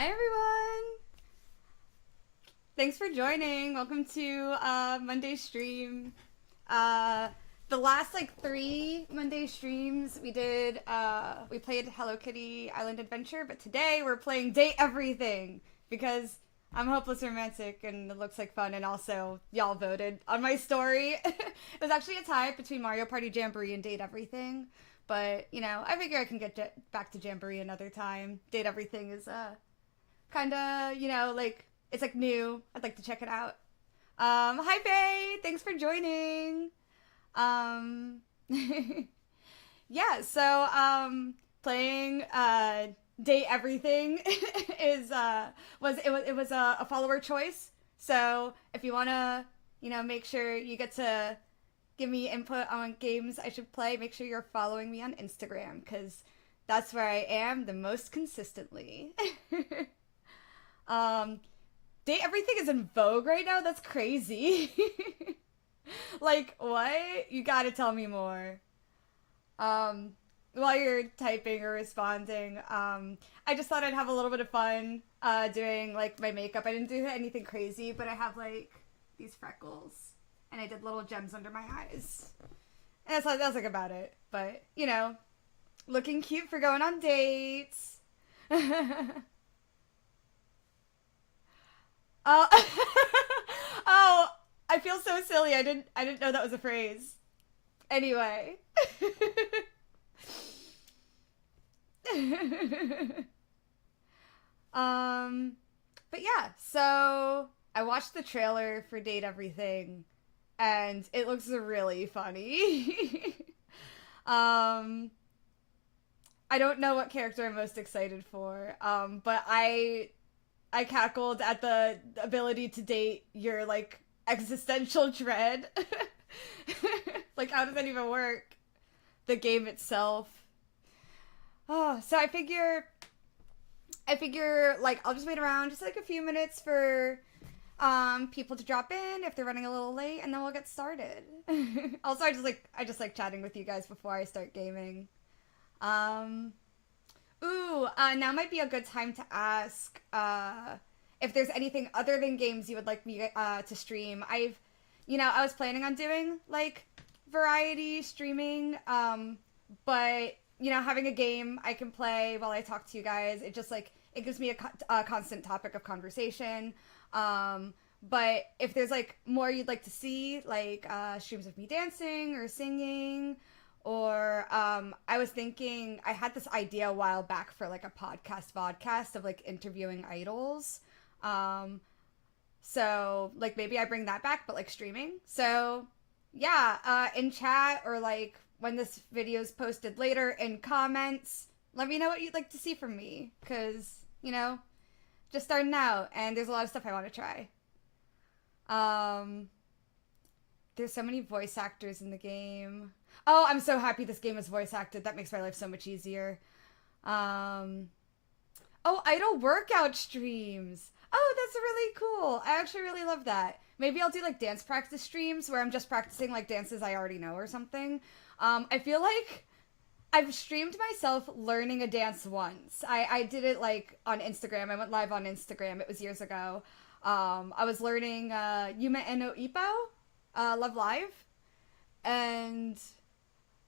Hi everyone! Thanks for joining. Welcome to Monday stream. Uh, the last three Monday streams we played Hello Kitty Island Adventure, but today we're playing Date Everything because I'm hopeless romantic and it looks like fun, and also y'all voted on my story. It was actually a tie between Mario Party Jamboree and Date Everything, but I figure I can get back to Jamboree another time. Date Everything is kind of, it's like new. I'd like to check it out. Hi Faye, thanks for joining. Um, yeah, so playing Date Everything is it was a follower choice. So if you wanna, make sure you get to give me input on games I should play, make sure you're following me on Instagram because that's where I am the most consistently. Um, Date Everything is in vogue right now. That's crazy. Like what? You gotta tell me more. While you're typing or responding, I just thought I'd have a little bit of fun doing like my makeup. I didn't do anything crazy, but I have like these freckles, and I did little gems under my eyes. And that's like about it. But looking cute for going on dates. Oh, oh, I feel so silly. I didn't know that was a phrase. Anyway. um, but yeah, so I watched the trailer for Date Everything, and it looks really funny. um, I don't know what character I'm most excited for. But I cackled at the ability to date your like existential dread. Like, how does that even work? The game itself. Oh, so I figure like I'll just wait around just like a few minutes for people to drop in if they're running a little late, and then we'll get started. Also, I just like chatting with you guys before I start gaming. Um, now might be a good time to ask if there's anything other than games you would like me to stream. I was planning on doing like variety streaming, but having a game I can play while I talk to you guys, it just like it gives me a constant topic of conversation. But if there's like more you'd like to see, like streams of me dancing or singing, or I was thinking I had this idea a while back for like a vodcast of like interviewing idols. Um, so like maybe I bring that back, but like streaming. So yeah, in chat or like when this video is posted later in comments, let me know what you'd like to see from me, because just starting out and there's a lot of stuff I want to try. Um, there's so many voice actors in the game. Oh, I'm so happy this game is voice acted. That makes my life so much easier. Um, oh, idol workout streams. Oh, that's really cool. I actually really love that. Maybe I'll do like dance practice streams where I'm just practicing like dances I already know or something. I feel like I've streamed myself learning a dance once. I did it like on Instagram. I went live on Instagram. It was years ago. I was learning Yume Eno Ippo, Love Live, and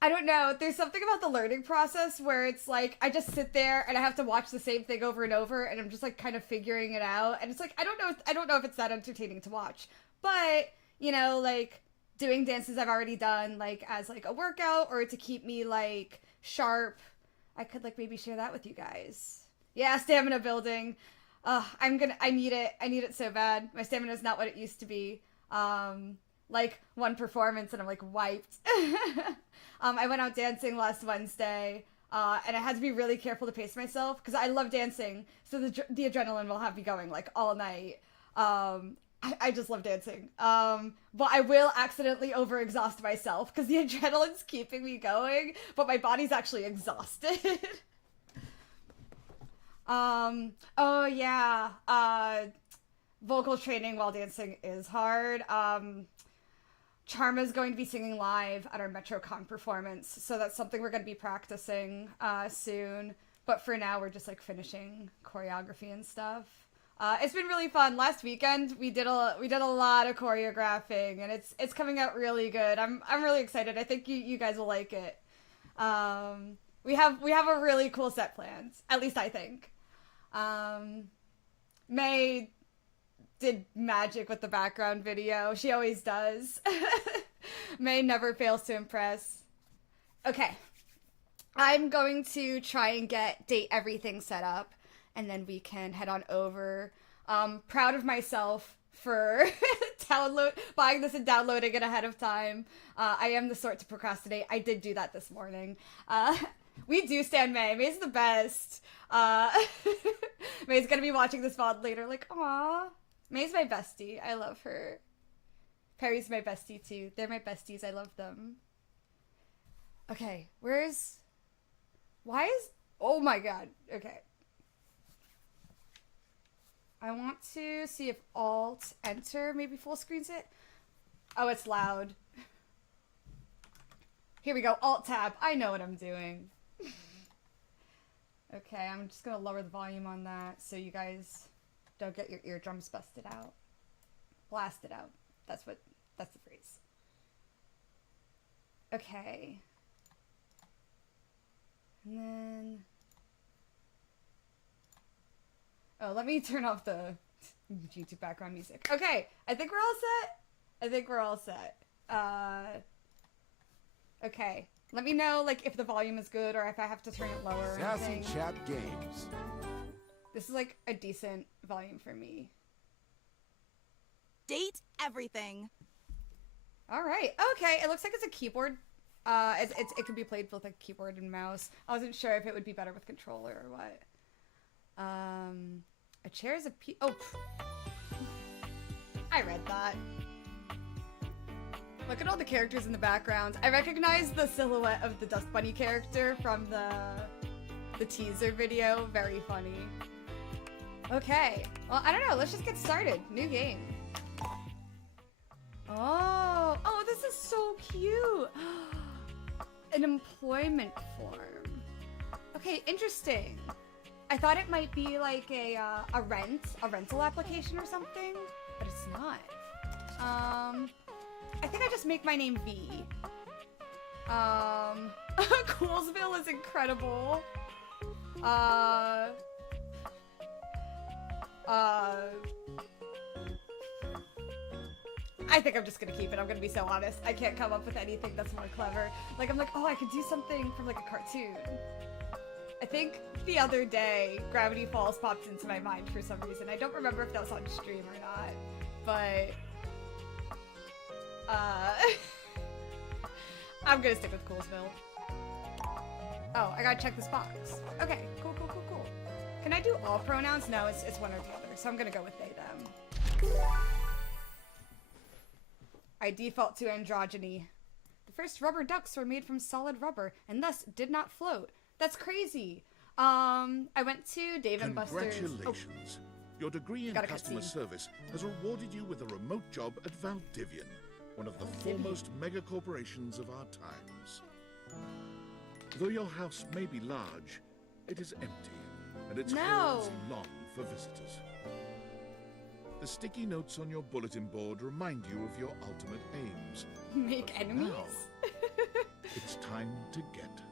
I don't know. There's something about the learning process where it's like I just sit there and I have to watch the same thing over and over, and I'm just like kind of figuring it out. And it's like I don't know if it's that entertaining to watch, but like doing dances I've already done like as like a workout or to keep me like sharp, I could like maybe share that with you guys. Yeah, stamina building. I need it. I need it so bad. My stamina is not what it used to be. Like one performance and I'm like wiped. I went out dancing last Wednesday, and I had to be really careful to pace myself because I love dancing. So the adrenaline will have me going like all night. I just love dancing. But I will accidentally overexhaust myself because the adrenaline's keeping me going, but my body's actually exhausted. Oh yeah. Vocal training while dancing is hard. Charma's going to be singing live at our MetroCon performance, so that's something we're going to be practicing soon. But for now, we're just like finishing choreography and stuff. It's been really fun. Last weekend we did a lot of choreographing, and it's coming out really good. I'm really excited. I think you guys will like it. We have a really cool set planned. At least I think. May did magic with the background video. She always does. May never fails to impress. Okay. I'm going to try and get Date Everything set up, and then we can head on over. Proud of myself for buying this and downloading it ahead of time. I am the sort to procrastinate. I did do that this morning. We do stand May. May's the best. May's gonna be watching this VOD later like, aw. May's my bestie. I love her. Perry's my bestie too. They're my besties. I love them. Okay, oh my god. Okay. I want to see if Alt Enter maybe full screens it. Oh, it's loud. Here we go. Alt Tab. I know what I'm doing. Okay, I'm just gonna lower the volume on that so you guys don't get your eardrums busted out. Blast it out. That's the phrase. Okay. And then... Oh, let me turn off the YouTube background music. Okay, I think we're all set. Okay. Let me know, like, if the volume is good or if I have to turn it lower or anything. Sassy Chat Games. This is, like, a decent volume for me. Date Everything. Alright. Okay, it looks like it's a keyboard. It could be played with, like, keyboard and mouse. I wasn't sure if it would be better with controller or what. A chair is a oh. I read that. Look at all the characters in the background. I recognize the silhouette of the Dust Bunny character from the teaser video. Very funny. Okay. Well, I don't know. Let's just get started. New game. Oh, this is so cute. An employment form. Okay, interesting. I thought it might be like a rental application or something, but it's not. I think I just make my name V. Coolsville is incredible. I think I'm just gonna keep it. I'm gonna be so honest. I can't come up with anything that's more clever. Like, I'm like, oh, I could do something from like a cartoon. I think the other day, Gravity Falls popped into my mind for some reason. I don't remember if that was on stream or not, but I'm gonna stick with Coolsville. Oh, I gotta check this box. Okay, cool. Can I do all pronouns? No, it's one or the other, so I'm gonna go with they, them. I default to androgyny. The first rubber ducks were made from solid rubber, and thus did not float. That's crazy. I went to Dave & Buster's. Congratulations. Your degree in customer service has rewarded you with a remote job at Valdivian, one of the foremost mega corporations of our times. Though your house may be large, it is empty, and its halls long for visitors. The sticky notes on your bulletin board remind you of your ultimate aims. Make enemies? Now, it's time to get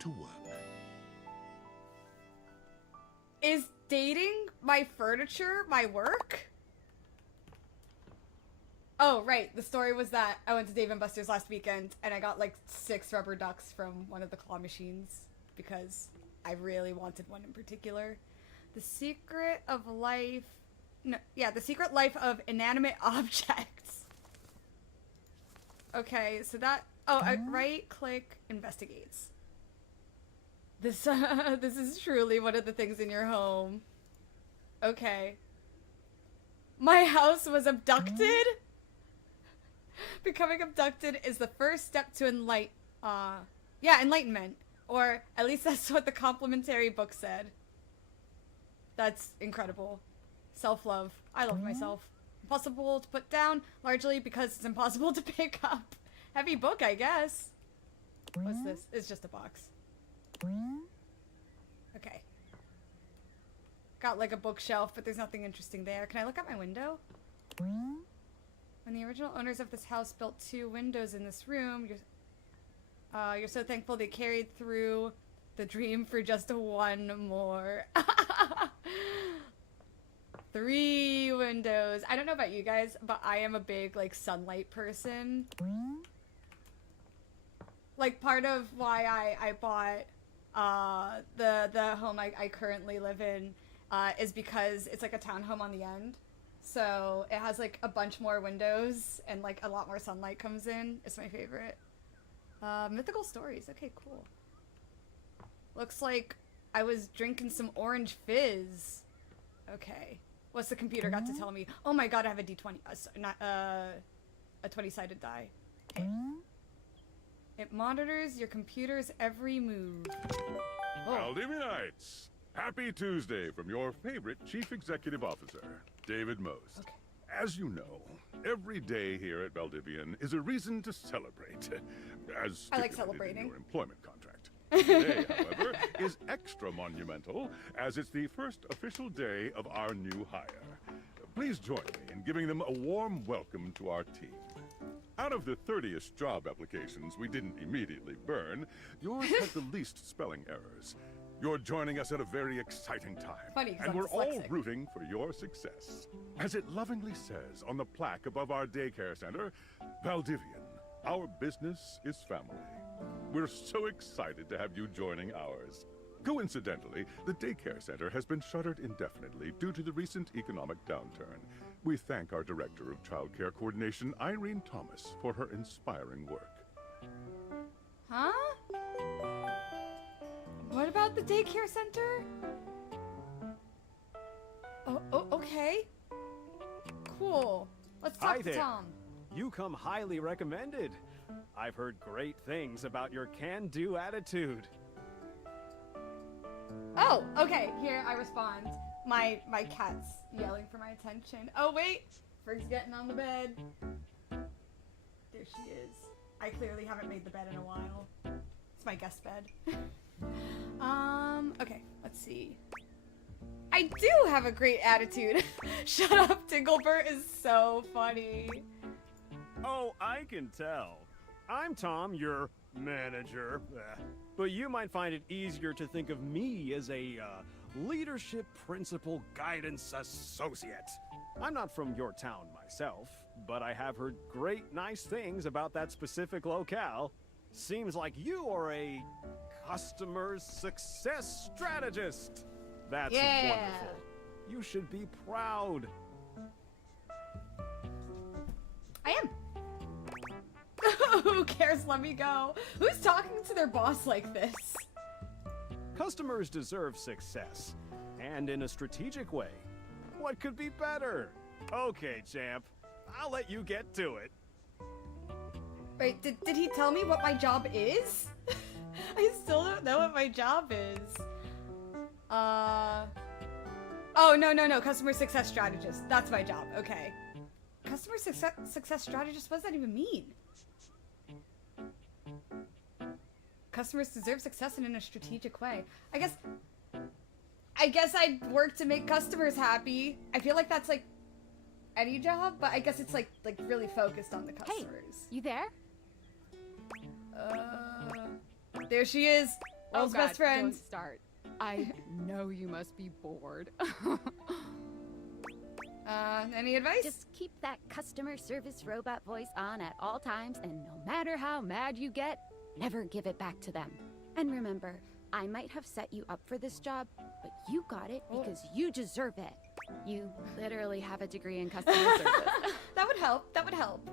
to work. Is dating my furniture my work? Oh, right. The story was that I went to Dave & Buster's last weekend and I got like 6 rubber ducks from one of the claw machines because I really wanted one in particular. The Secret Life of Inanimate Objects. Okay, so that... Oh, right-click investigates. This is truly one of the things in your home. Okay. My house was abducted? Becoming abducted is the first step to enlightenment. Or at least that's what the complimentary book said. That's incredible. Self-love. I love myself. Impossible to put down, largely because it's impossible to pick up. Heavy book, I guess. What's this? It's just a box. Okay. got like a bookshelf, but there's nothing interesting there. Can I look out my window? When the original owners of this house built 2 windows in this room, you're so thankful they carried through the dream for just 1 more. 3 windows. I don't know about you guys, but I am a big, like, sunlight person. Like, part of why I bought the home I currently live in is because it's like a townhome on the end. So it has like a bunch more windows and like a lot more sunlight comes in. It's my favorite. Mythical stories. Okay, cool. Looks like I was drinking some orange fizz. Okay. What's the computer got to tell me? Oh my god, I have a D20. A 20-sided die. Okay. It monitors your computer's every move. Oh. Valdivianites, happy Tuesday from your favorite Chief Executive Officer, David Most. Okay. As you know, every day here at Valdivian is a reason to celebrate, as I like stipulated celebrating. in your employment contract. Today, however, is extra monumental, as it's the first official day of our new hire. Please join me in giving them a warm welcome to our team. Out of the 30-ish job applications we didn't immediately burn, yours had the least spelling errors. You're joining us at a very exciting time. Funny, 'cause and I'm we're all dyslexic. rooting for your success. As it lovingly says on the plaque above our daycare center, Valdivian, our business is family. We're so excited to have you joining ours. Coincidentally, the daycare center has been shuttered indefinitely due to the recent economic downturn. We thank our Director of Child Care Coordination, Irene Thomas, for her inspiring work. Huh? What about the daycare center? Oh, okay. Cool. Let's talk Hi to there. Tom. You come highly recommended. I've heard great things about your can-do attitude. Oh, okay. Here, I respond. My cat's yelling for my attention. Oh, wait. Frig's getting on the bed. There she is. I clearly haven't made the bed in a while. It's my guest bed. Okay. Let's see. I do have a great attitude. Shut up, Tinglebert is so funny. Oh, I can tell. I'm Tom, your manager. But you might find it easier to think of me as a leadership principal guidance associate. I'm not from your town myself, but I have heard great nice things about that specific locale. Seems like you are a customer success strategist. That's wonderful. You should be proud. I am. Who cares? Let me go. Who's talking to their boss like this? Customers deserve success, and in a strategic way. What could be better? Okay, champ. I'll let you get to it. Wait, did he tell me what my job is? I still don't know what my job is. Oh, no. Customer success strategist. That's my job. Okay. Customer success strategist? What does that even mean? Customers deserve success and in a strategic way. I guess I'd work to make customers happy. I feel like that's like any job, but I guess it's like really focused on the customers. Hey, you there? There she is. World's God, best friend. Don't start. I know you must be bored. Any advice? Just keep that customer service robot voice on at all times, and no matter how mad you get, never give it back to them. And remember, I might have set you up for this job, but you got it because you deserve it. You literally have a degree in customer service. That would help. That would help.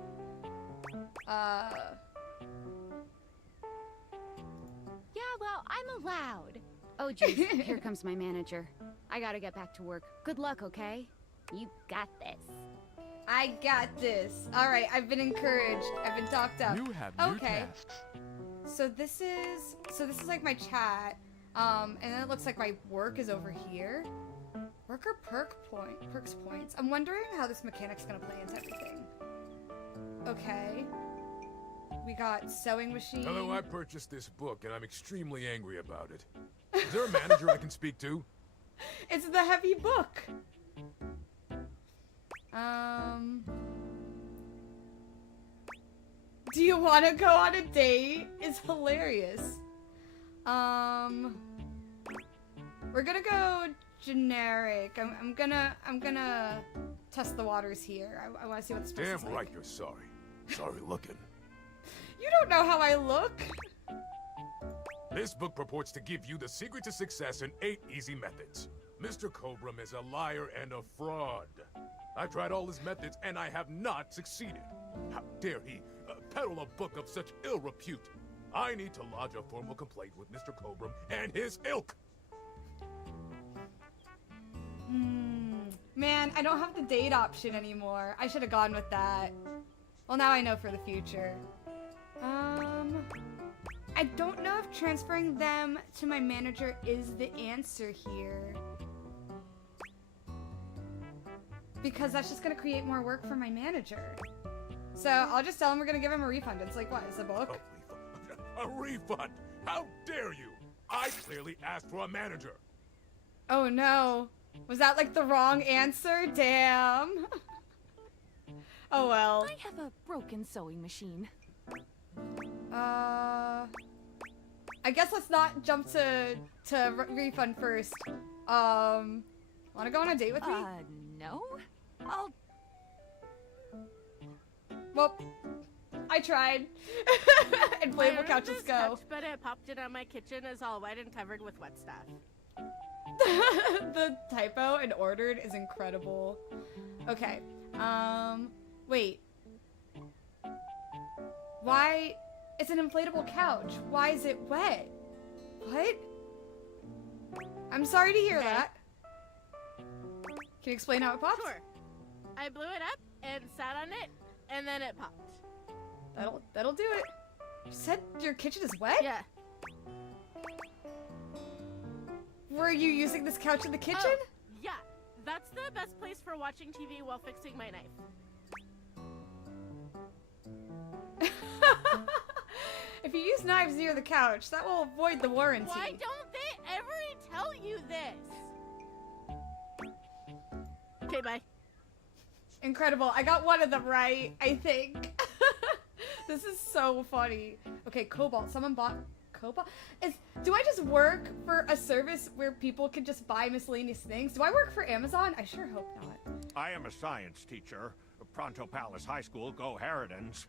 Yeah, well, I'm allowed. Oh, geez, here comes my manager. I gotta get back to work. Good luck, okay? You got this. I got this. All right, I've been encouraged. I've been talked up. You have new Okay. tasks. So this is like my chat. And then it looks like my work is over here. Worker perks points. I'm wondering how this mechanic's gonna play into everything. Okay. We got sewing machine. Hello, I purchased this book and I'm extremely angry about it. Is there a manager I can speak to? It's the heavy book. Do you want to go on a date? It's hilarious. We're gonna go generic. I'm gonna test the waters here. I want to see what the space is Damn like. right you're sorry. Sorry looking. You don't know how I look. This book purports to give you the secret to success in 8 easy methods. Mr. Cobram is a liar and a fraud. I tried all his methods and I have not succeeded. How dare he peddle a book of such ill repute? I need to lodge a formal complaint with Mr. Cobram and his ilk. Man, I don't have the date option anymore. I should have gone with that. Well, now I know for the future. I don't know if transferring them to my manager is the answer here. Because that's just gonna create more work for my manager. So I'll just tell him we're gonna give him a refund. It's like, what, it's a book? A refund? How dare you? I clearly asked for a manager. Oh no. Was that like the wrong answer? Damn. Oh well. I have a broken sewing machine. I guess let's not jump to refund first. Wanna go on a date with me? No. I'll... Well, I tried. Inflatable couch, let's go. But it popped in on my kitchen is all wet and covered with wet stuff. The typo and ordered is incredible. Okay. Wait. Why? It's an inflatable couch. Why is it wet? What? I'm sorry to hear that. Can you explain how it popped? Sure. I blew it up and sat on it, and then it popped. That'll do it. You said your kitchen is wet? Yeah. Were you using this couch in the kitchen? Oh, yeah. That's the best place for watching TV while fixing my knife. If you use knives near the couch, that will avoid the warranty. Why don't they ever tell you this? Okay, bye. Incredible. I got one of them right, I think. This is so funny. Okay, Cobalt. Someone bought Cobalt? Do I just work for a service where people can just buy miscellaneous things? Do I work for Amazon? I sure hope not. I am a science teacher. Pronto Palace High School, go Harridans.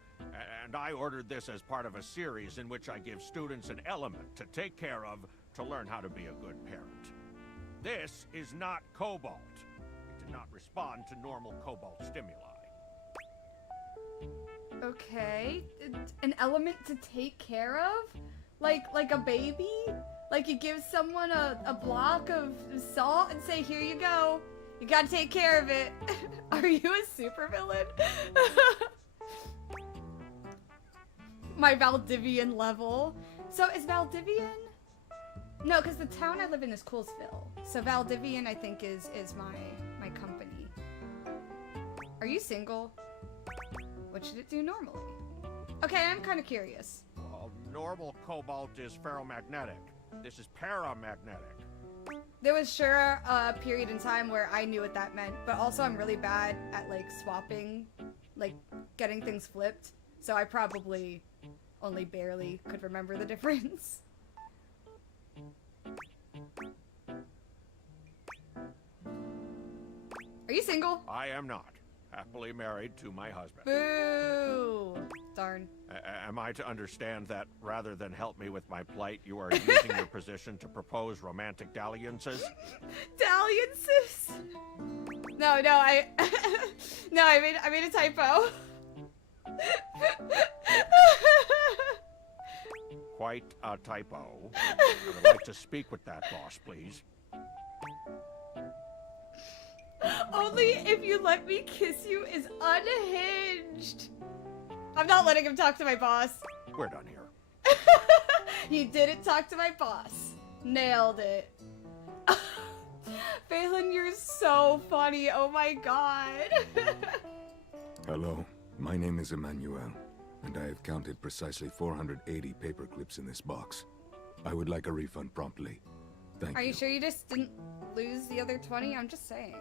And I ordered this as part of a series in which I give students an element to take care of to learn how to be a good parent. This is not Cobalt. It did not respond to normal Cobalt stimuli. Okay. An element to take care of? Like a baby? Like you give someone a block of salt and say, here you go. You gotta take care of it. Are you a supervillain? My Valdivian level. So is Valdivian? No, because the town I live in is Coolsville. So Valdivian, I think, is my company. Are you single? What should it do normally? Okay, I'm kind of curious. Well, normal Cobalt is ferromagnetic. This is paramagnetic. There was sure a period in time where I knew what that meant, but also I'm really bad at, like, swapping, like, getting things flipped, so I probably only barely could remember the difference. Are you single? I am not. Happily married to my husband. Boo! Darn. Am I to understand that rather than help me with my plight, you are using your position to propose romantic dalliances? Dalliances? No, I no, I made a typo. Quite a typo. I would like to speak with that boss, please. Only if you let me kiss you is unhinged. I'm not letting him talk to my boss. We're done here. He didn't talk to my boss. Nailed it. Phelan, you're so funny. Oh my god. Hello, my name is Emmanuel, and I have counted precisely 480 paper clips in this box. I would like a refund promptly. Thank you. Are you sure you just didn't lose the other 20? I'm just saying.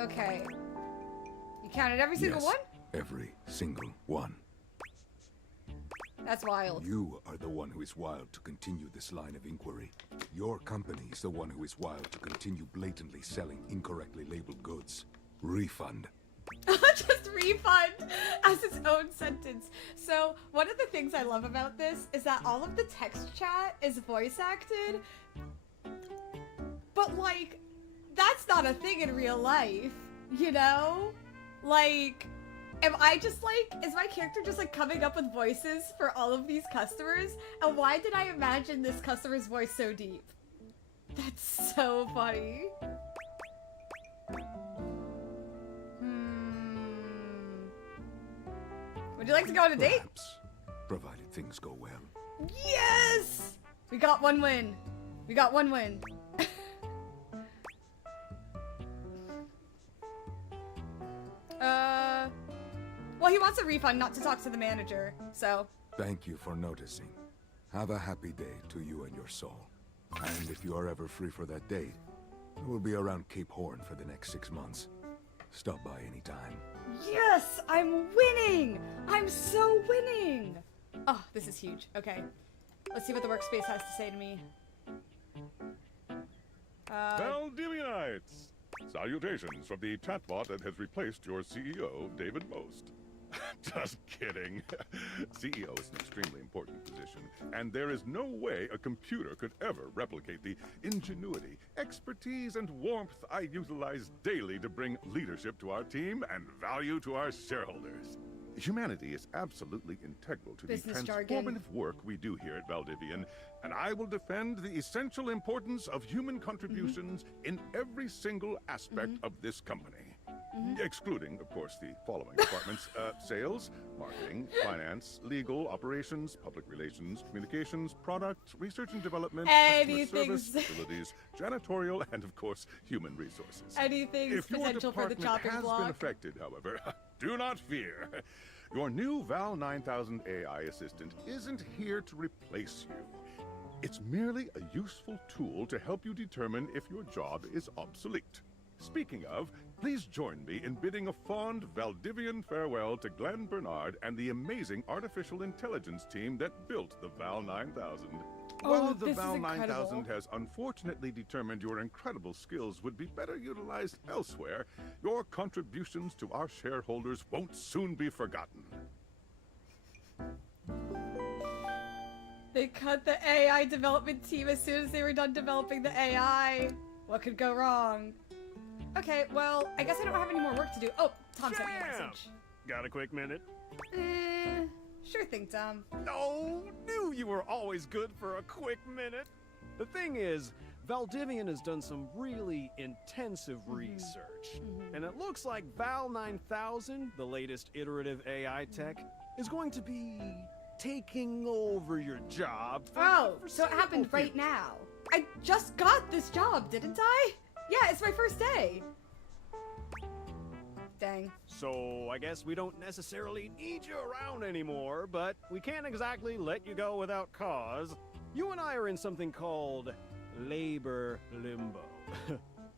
Okay. You counted every single Yes, one? every single one. That's wild. You are the one who is wild to continue this line of inquiry. Your company is the one who is wild to continue blatantly selling incorrectly labeled goods. Refund. Just refund as its own sentence. So one of the things I love about this is that all of the text chat is voice acted, but like that's not a thing in real life, you know? Like, am I just like, is my character just like coming up with voices for all of these customers? And why did I imagine this customer's voice so deep? That's so funny. Would you like to go on a date? Perhaps, provided things go well. Yes! We got one win. We got one win. Well, he wants a refund, not to talk to the manager, so. Thank you for noticing. Have a happy day to you and your soul. And if you are ever free for that date, we'll be around Cape Horn for the next 6 months. Stop by anytime. Yes! I'm winning! I'm so winning! Oh, this is huge. Okay. Let's see what the workspace has to say to me. Valdivianites! Salutations from the chatbot that has replaced your CEO, David Most. Just kidding. CEO is an extremely important position, and there is no way a computer could ever replicate the ingenuity, expertise, and warmth I utilize daily to bring leadership to our team and value to our shareholders. Humanity is absolutely integral to Business the transformative jargon. work we do here at Valdivian, and I will defend the essential importance of human contributions in every single aspect of this company. Excluding, of course, the following departments: sales, marketing, finance, legal, operations, public relations, communications, product, research and development, customer Anything's- service, facilities, janitorial, and of course, human resources. Anything's If your potential for the department chopping has block. been affected, however, do not fear. Your new Val 9000 AI assistant isn't here to replace you. It's merely a useful tool to help you determine if your job is obsolete. Speaking of, please join me in bidding a fond Valdivian farewell to Glenn Bernard and the amazing artificial intelligence team that built the Val 9000. Oh, While the this is Val incredible. 9000 has unfortunately determined your incredible skills would be better utilized elsewhere, your contributions to our shareholders won't soon be forgotten. They cut the AI development team as soon as they were done developing the AI. What could go wrong? Okay, well, I guess I don't have any more work to do. Oh, Tom sent me a Jam! message. Got a quick minute? Sure thing, Tom. Oh, knew you were always good for a quick minute. The thing is, Valdivian has done some really intensive research. And it looks like Val 9000, the latest iterative AI tech, is going to be taking over your job. for Oh, the so it happened foreseeable right now. I just got this job, didn't I? Yeah, it's my first day. Dang. So I guess we don't necessarily need you around anymore, but we can't exactly let you go without cause. You and I are in something called labor limbo.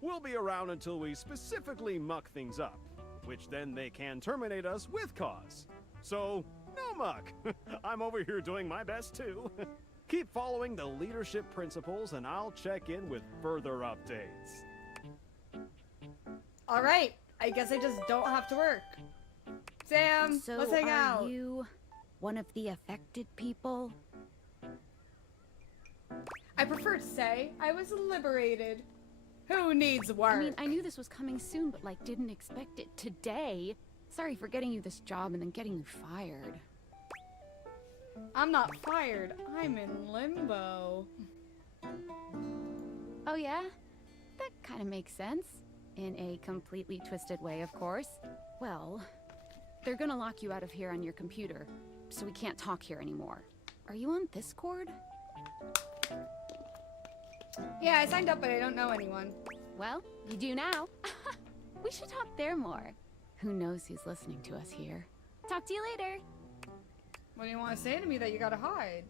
We'll be around until we specifically muck things up, which then they can terminate us with cause. So, no muck. I'm over here doing my best too. Keep following the leadership principles and I'll check in with further updates. All right, I guess I just don't have to work. Sam, So let's hang are out. you one of the affected people? I prefer to say I was liberated. Who needs work? I mean, I knew this was coming soon, but like didn't expect it today. Sorry for getting you this job and then getting you fired. I'm not fired. I'm in limbo. Oh yeah? That kind of makes sense. In a completely twisted way, of course. Well, they're gonna lock you out of here on your computer, so we can't talk here anymore. Are you on Discord? Yeah, I signed up, but I don't know anyone. Well, you do now. We should talk there more. Who knows who's listening to us here. Talk to you later. What do you want to say to me that you gotta hide?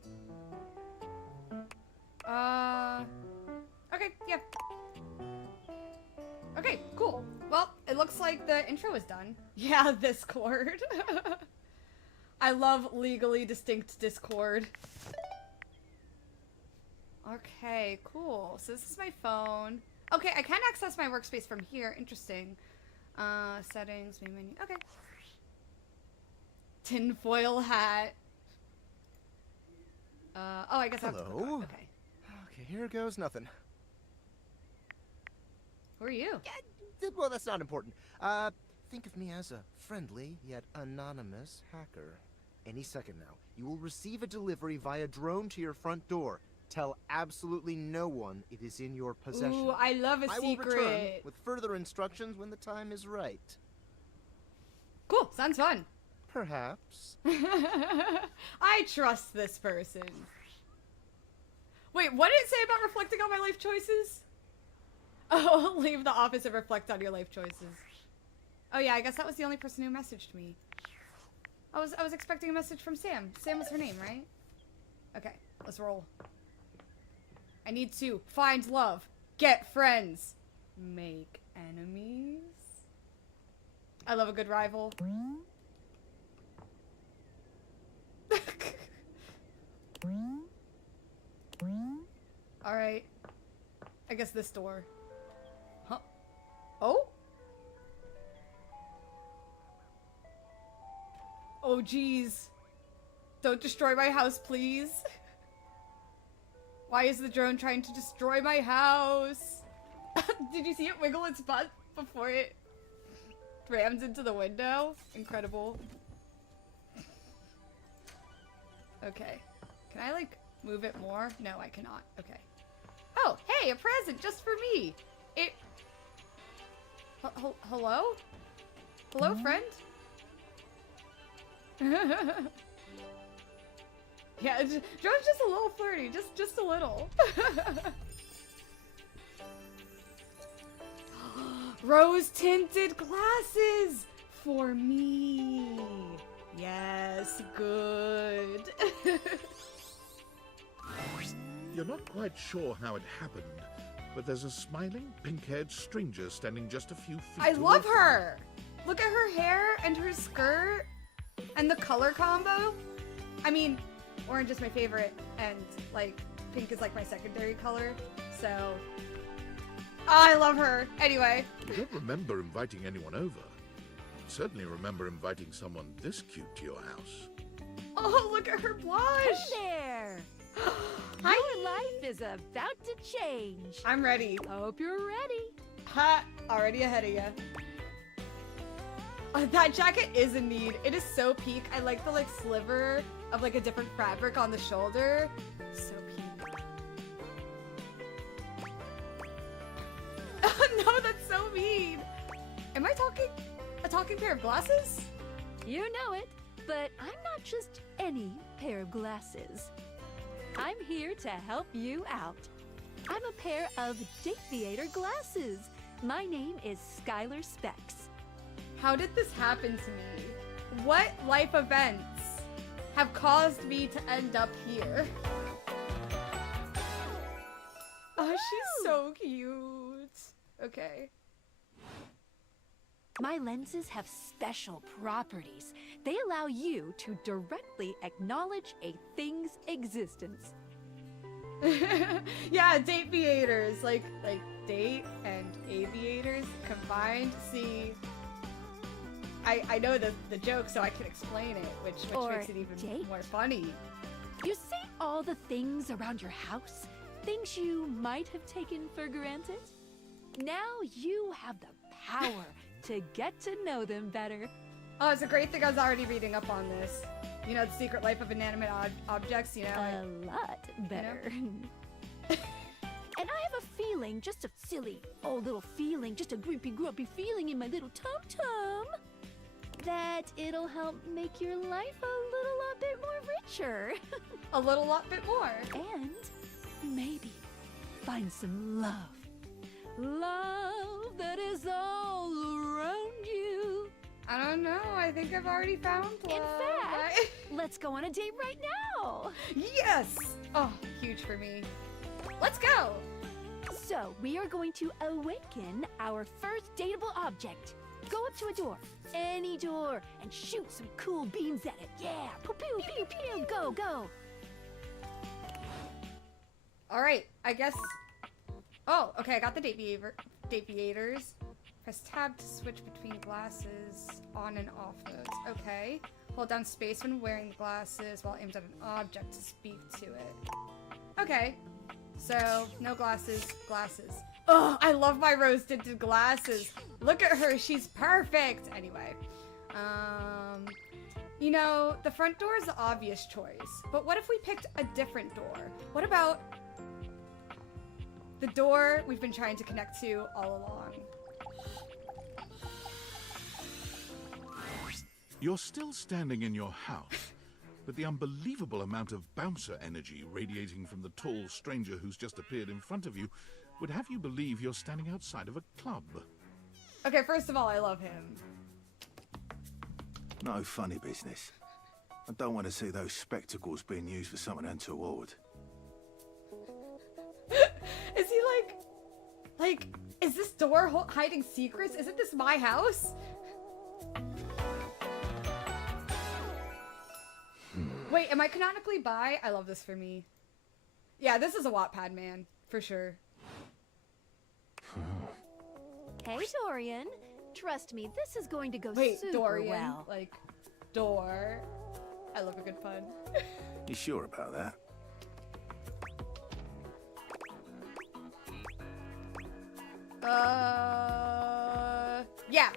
Okay, yeah. Okay, cool. Well, it looks like the intro is done. Yeah, Discord. I love legally distinct Discord. Okay, cool. So this is my phone. Okay, I can access my workspace from here. Interesting. Settings, main menu. Okay. Tinfoil hat. Oh, I guess I have to click on it. Hello? Okay. Okay, here goes nothing. Who are you? Well, that's not important. Think of me as a friendly yet anonymous hacker. Any second now, you will receive a delivery via drone to your front door. Tell absolutely no one it is in your possession. Ooh, I love a I will return secret. with further instructions when the time is right. Cool, sounds fun. Perhaps. I trust this person. Wait, what did it say about reflecting on my life choices? Oh, leave the office and reflect on your life choices. Oh yeah, I guess that was the only person who messaged me. I was expecting a message from Sam. Sam was her name, right? Okay, let's roll. I need to find love, get friends, make enemies. I love a good rival. Alright. I guess this door. Huh? Oh? Oh, jeez. Don't destroy my house, please. Why is the drone trying to destroy my house? Did you see it wiggle its butt before it rams into the window? Incredible. Okay. Can I, like, move it more? No, I cannot. Okay. Oh, hey, a present just for me. It... Hello? Hello, friend? Yeah, Joe's just a little flirty. Just a little. Rose-tinted glasses! For me. Yes, good. You're not quite sure how it happened, but there's a smiling, pink-haired stranger standing just a few feet I away love from her! Look at her hair and her skirt and the color combo. I mean, orange is my favorite and, like, pink is, like, my secondary color, so... I love her! Anyway. You don't remember inviting anyone over. You certainly remember inviting someone this cute to your house. Oh, look at her blush! Hey there! Your life is about to change. I'm ready. Hope you're ready. Ha! Already ahead of ya. That jacket is in need. It is so peak. I like the, like, sliver of, like, a different fabric on the shoulder. So peak. No, that's so mean. Am I talking a talking pair of glasses? You know it, but I'm not just any pair of glasses. I'm here to help you out. I'm a pair of Dateviator glasses. My name is Skylar Specs. How did this happen to me? What life events have caused me to end up here? Oh, she's so cute. Okay. My lenses have special properties. They allow you to directly acknowledge a thing's existence. Yeah, Dateviators, like date and aviators combined. See, I know the joke, so I can explain it, which makes it even more funny. You see all the things around your house? Things you might have taken for granted? Now you have the power to get to know them better. Oh, it's a great thing I was already reading up on this. You know, The Secret Life of Inanimate Objects, you know? A lot better. You know? And I have a feeling, just a silly old little feeling, just a grumpy feeling in my little tum-tum, that it'll help make your life a little lot bit more richer. A little lot bit more. And maybe find some love. Love that is all around you. I don't know. I think I've already found love. In fact, let's go on a date right now. Yes! Oh, huge for me. Let's go! So, we are going to awaken our first dateable object. Go up to a door, any door, and shoot some cool beams at it. Yeah! Pew, pew, pew, pew. Go, go. Alright, I guess... Oh, okay, I got the deviators. Press tab to switch between glasses, on and off modes. Okay. Hold down space when wearing glasses while aimed at an object to speak to it. Okay. So, no glasses, glasses. Oh, I love my rose-tinted glasses. Look at her, she's perfect. Anyway. You know, the front door is the obvious choice. But what if we picked a different door? What about the door we've been trying to connect to all along? You're still standing in your house, but the unbelievable amount of bouncer energy radiating from the tall stranger who's just appeared in front of you would have you believe you're standing outside of a club. Okay, first of all, I love him. No funny business. I don't want to see those spectacles being used for something untoward. Is he like, is this door hiding secrets? Isn't this my house? Wait, am I canonically bi? I love this for me. Yeah, this is a Wattpad man, for sure. Hey, Dorian. Trust me, this is going to go Wait, super Dorian, well. like, door. I love a good pun. You sure about that? Yeah.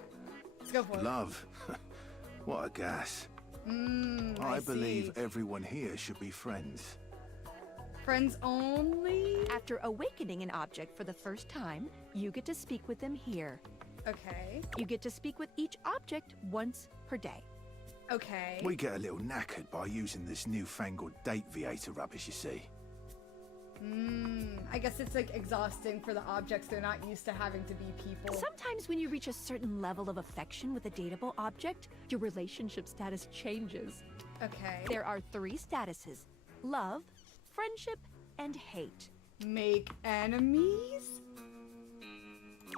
Let's go for it. Love. What a gas. I believe everyone here should be friends. Friends only? After awakening an object for the first time, you get to speak with them here. Okay. You get to speak with each object once per day. Okay. We get a little knackered by using this newfangled deviator rubbish, you see. I guess it's like exhausting for the objects. They're not used to having to be people. Sometimes when you reach a certain level of affection with a dateable object, your relationship status changes. Okay. There are 3 statuses: love, friendship, and hate. Make enemies?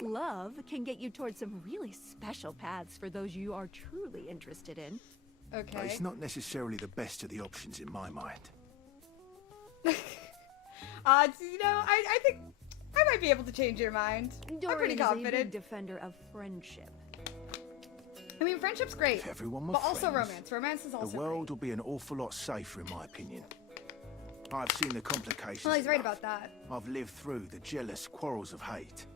Love can get you towards some really special paths for those you are truly interested in. Okay. But it's not necessarily the best of the options in my mind. You know, I think I might be able to change your mind. Dorian I'm pretty is a confident. big defender of friendship. I mean, friendship's great. If everyone were but also friends, romance. Romance is also the world will be an awful lot safer, in my opinion. I've seen the complications. Well, he's right enough. about that. I've lived through the jealous quarrels of hate.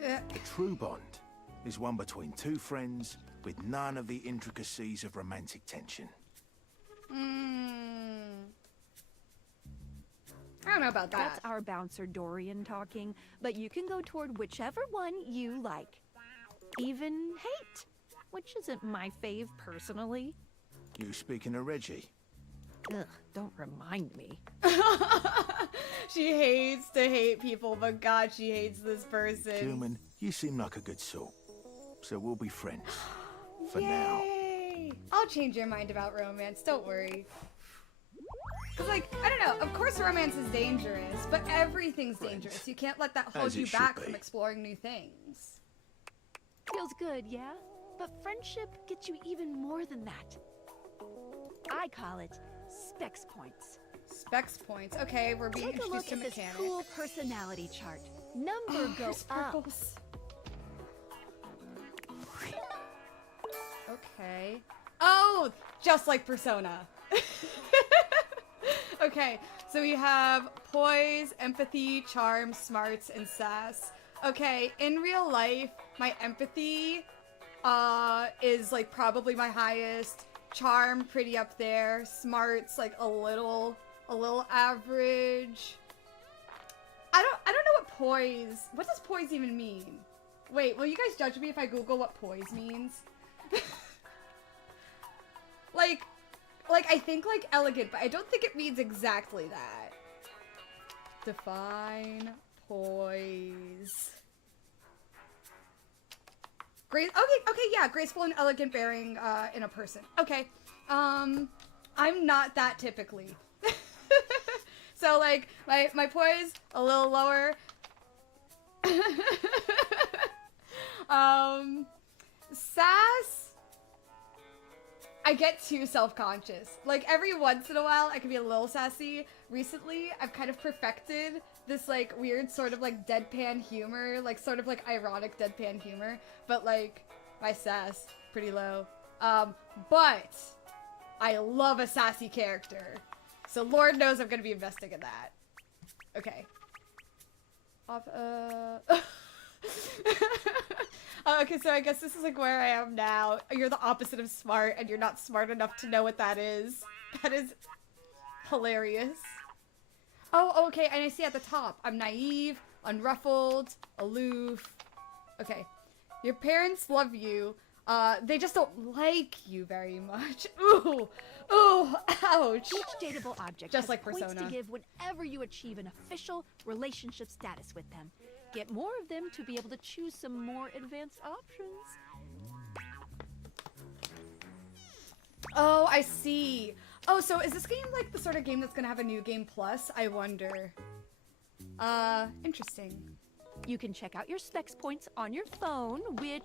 Yeah. The true bond is one between 2 friends with none of the intricacies of romantic tension. I don't know about that. That's our bouncer Dorian talking, but you can go toward whichever one you like. Even hate, which isn't my fave personally. You speaking of Reggie? Ugh, don't remind me. She hates to hate people, but God, she hates this person. Human, you seem like a good sort. So we'll be friends. For now. Yay! I'll change your mind about romance, don't worry. Cause like, I don't know, of course romance is dangerous, but everything's dangerous. You can't let that hold As it you should back be. from exploring new things. Feels good, yeah? But friendship gets you even more than that. I call it specs points. Specs points. Okay, we're being Take a look introduced to at this mechanic. cool personality chart. Number go Here's up. sparkles. Okay. Oh, just like Persona. Okay, so we have poise, empathy, charm, smarts, and sass. Okay, in real life, my empathy is like probably my highest. Charm pretty up there. Smarts like a little average. I don't know what poise. What does poise even mean? Wait, will you guys judge me if I Google what poise means? like I think like elegant, but I don't think it means exactly that. Define poise. Okay, yeah, graceful and elegant bearing in a person. Okay. I'm not that typically. So like my poise a little lower. Sass, I get too self-conscious. Like every once in a while I can be a little sassy. Recently I've kind of perfected this like weird sort of like deadpan humor, like sort of like ironic deadpan humor, but like my sass pretty low. But I love a sassy character, so Lord knows I'm gonna be investing in that. Okay. Okay, so I guess this is like where I am now. You're the opposite of smart, and you're not smart enough to know what that is. That is hilarious. Oh, okay, and I see at the top, I'm naive, unruffled, aloof. Okay. Your parents love you. They just don't like you very much. Ooh, ooh, ouch. Each dateable object Just has like points Persona. to give whenever you achieve an official relationship status with them. Get more of them to be able to choose some more advanced options. Oh, I see. Oh, so is this game like the sort of game that's gonna have a new game plus? I wonder. Interesting. You can check out your specs points on your phone, which...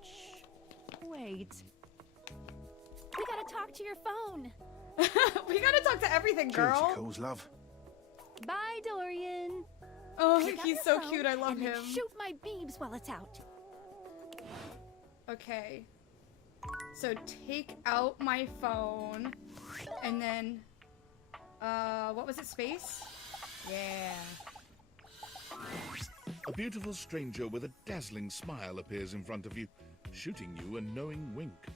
Wait. We gotta talk to your phone. We gotta talk to everything, girl. Cole's love. Bye, Dorian. Oh, Pick up he's your so phone cute. I love and then him. Shoot my beams while it's out. Okay. So take out my phone, and then, what was it? Space? Yeah. A beautiful stranger with a dazzling smile appears in front of you, shooting you a knowing wink.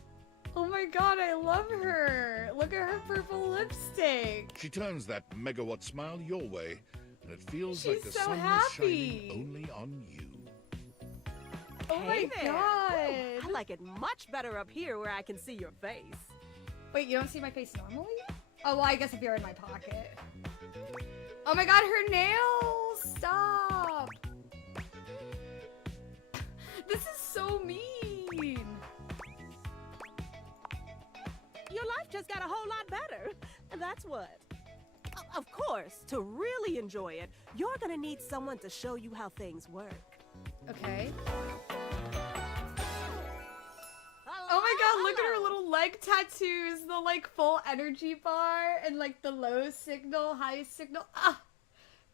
Oh my god, I love her. Look at her purple lipstick. She turns that megawatt smile your way, and it feels She's like the so sun happy. is shining only on you. Oh my Hey there. god. I like it much better up here where I can see your face. Wait, you don't see my face normally? Oh, well, I guess if you're in my pocket. Oh my god, her nails! Stop! This is so mean! Your life just got a whole lot better. And that's what. Of course, to really enjoy it, you're gonna need someone to show you how things work. Okay. Oh my god, look at her little leg tattoos! The like full energy bar and like the low signal, high signal. Ah!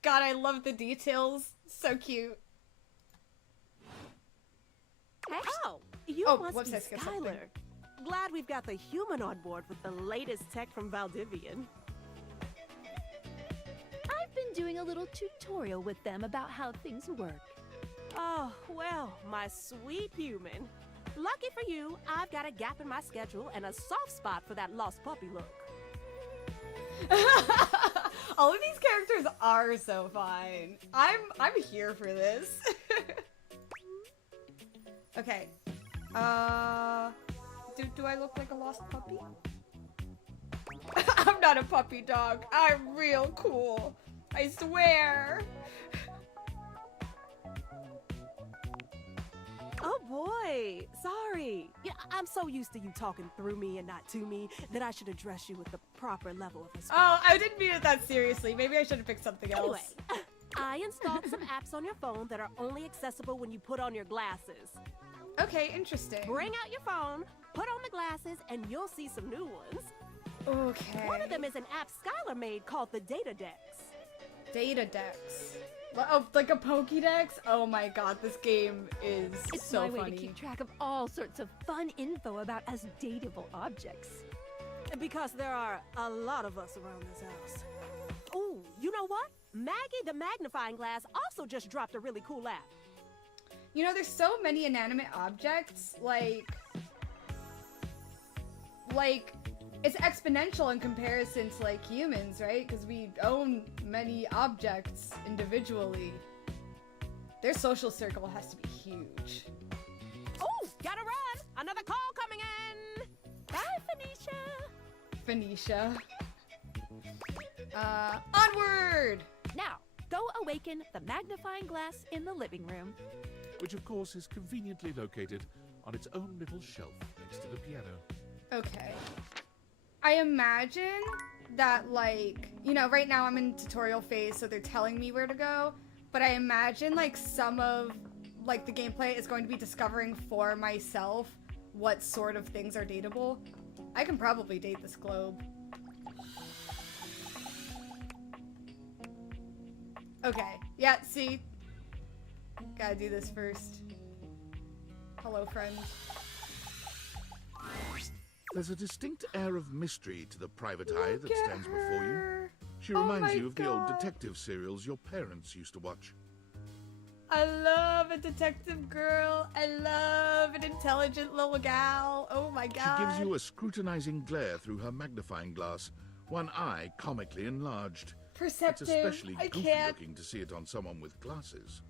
God, I love the details. So cute. Oh, you Oh, must whoops, be I skipped something. Skylar. Glad we've got the human on board with the latest tech from Valdivian. I've been doing a little tutorial with them about how things work. Oh, well, my sweet human. Lucky for you, I've got a gap in my schedule and a soft spot for that lost puppy look. All of these characters are so fine. I'm here for this. Okay. Do I look like a lost puppy? I'm not a puppy dog. I'm real cool. I swear. Oh boy, sorry. Yeah, I'm so used to you talking through me and not to me that I should address you with the proper level of respect. Oh, I didn't mean it that seriously. Maybe I should have picked something else. Anyway, I installed some apps on your phone that are only accessible when you put on your glasses. Okay, interesting. Bring out your phone, put on the glasses, and you'll see some new ones. Okay. One of them is an app Skylar made called the Data Dex. Data Dex. Oh, like a Pokédex? Oh my god, this game is It's so my way funny. to keep track of all sorts of fun info about us dateable objects. Because there are a lot of us around this house. Ooh, you know what? Maggie the Magnifying Glass also just dropped a really cool app. You know, there's so many inanimate objects, like, it's exponential in comparison to, like, humans, right? Because we own many objects individually. Their social circle has to be huge. Oh, gotta run! Another call coming in! Bye, Phoenicia! Phoenicia. Onward! Now, go awaken the magnifying glass in the living room. Which, of course, is conveniently located on its own little shelf next to the piano. Okay. I imagine that, like, you know, right now I'm in tutorial phase, so they're telling me where to go, but I imagine, like, some of, like, the gameplay is going to be discovering for myself what sort of things are dateable. I can probably date this globe. Okay. Yeah, see? Gotta do this first. Hello, friend. There's a distinct air of mystery to the private eye that stands before you. She reminds you of the old detective serials your parents used to watch. I love a detective girl. I love an intelligent little gal. Oh my god. She gives you a scrutinizing glare through her magnifying glass, one eye comically enlarged. Perceptive. It's especially I goofy can't. looking to see it on someone with glasses.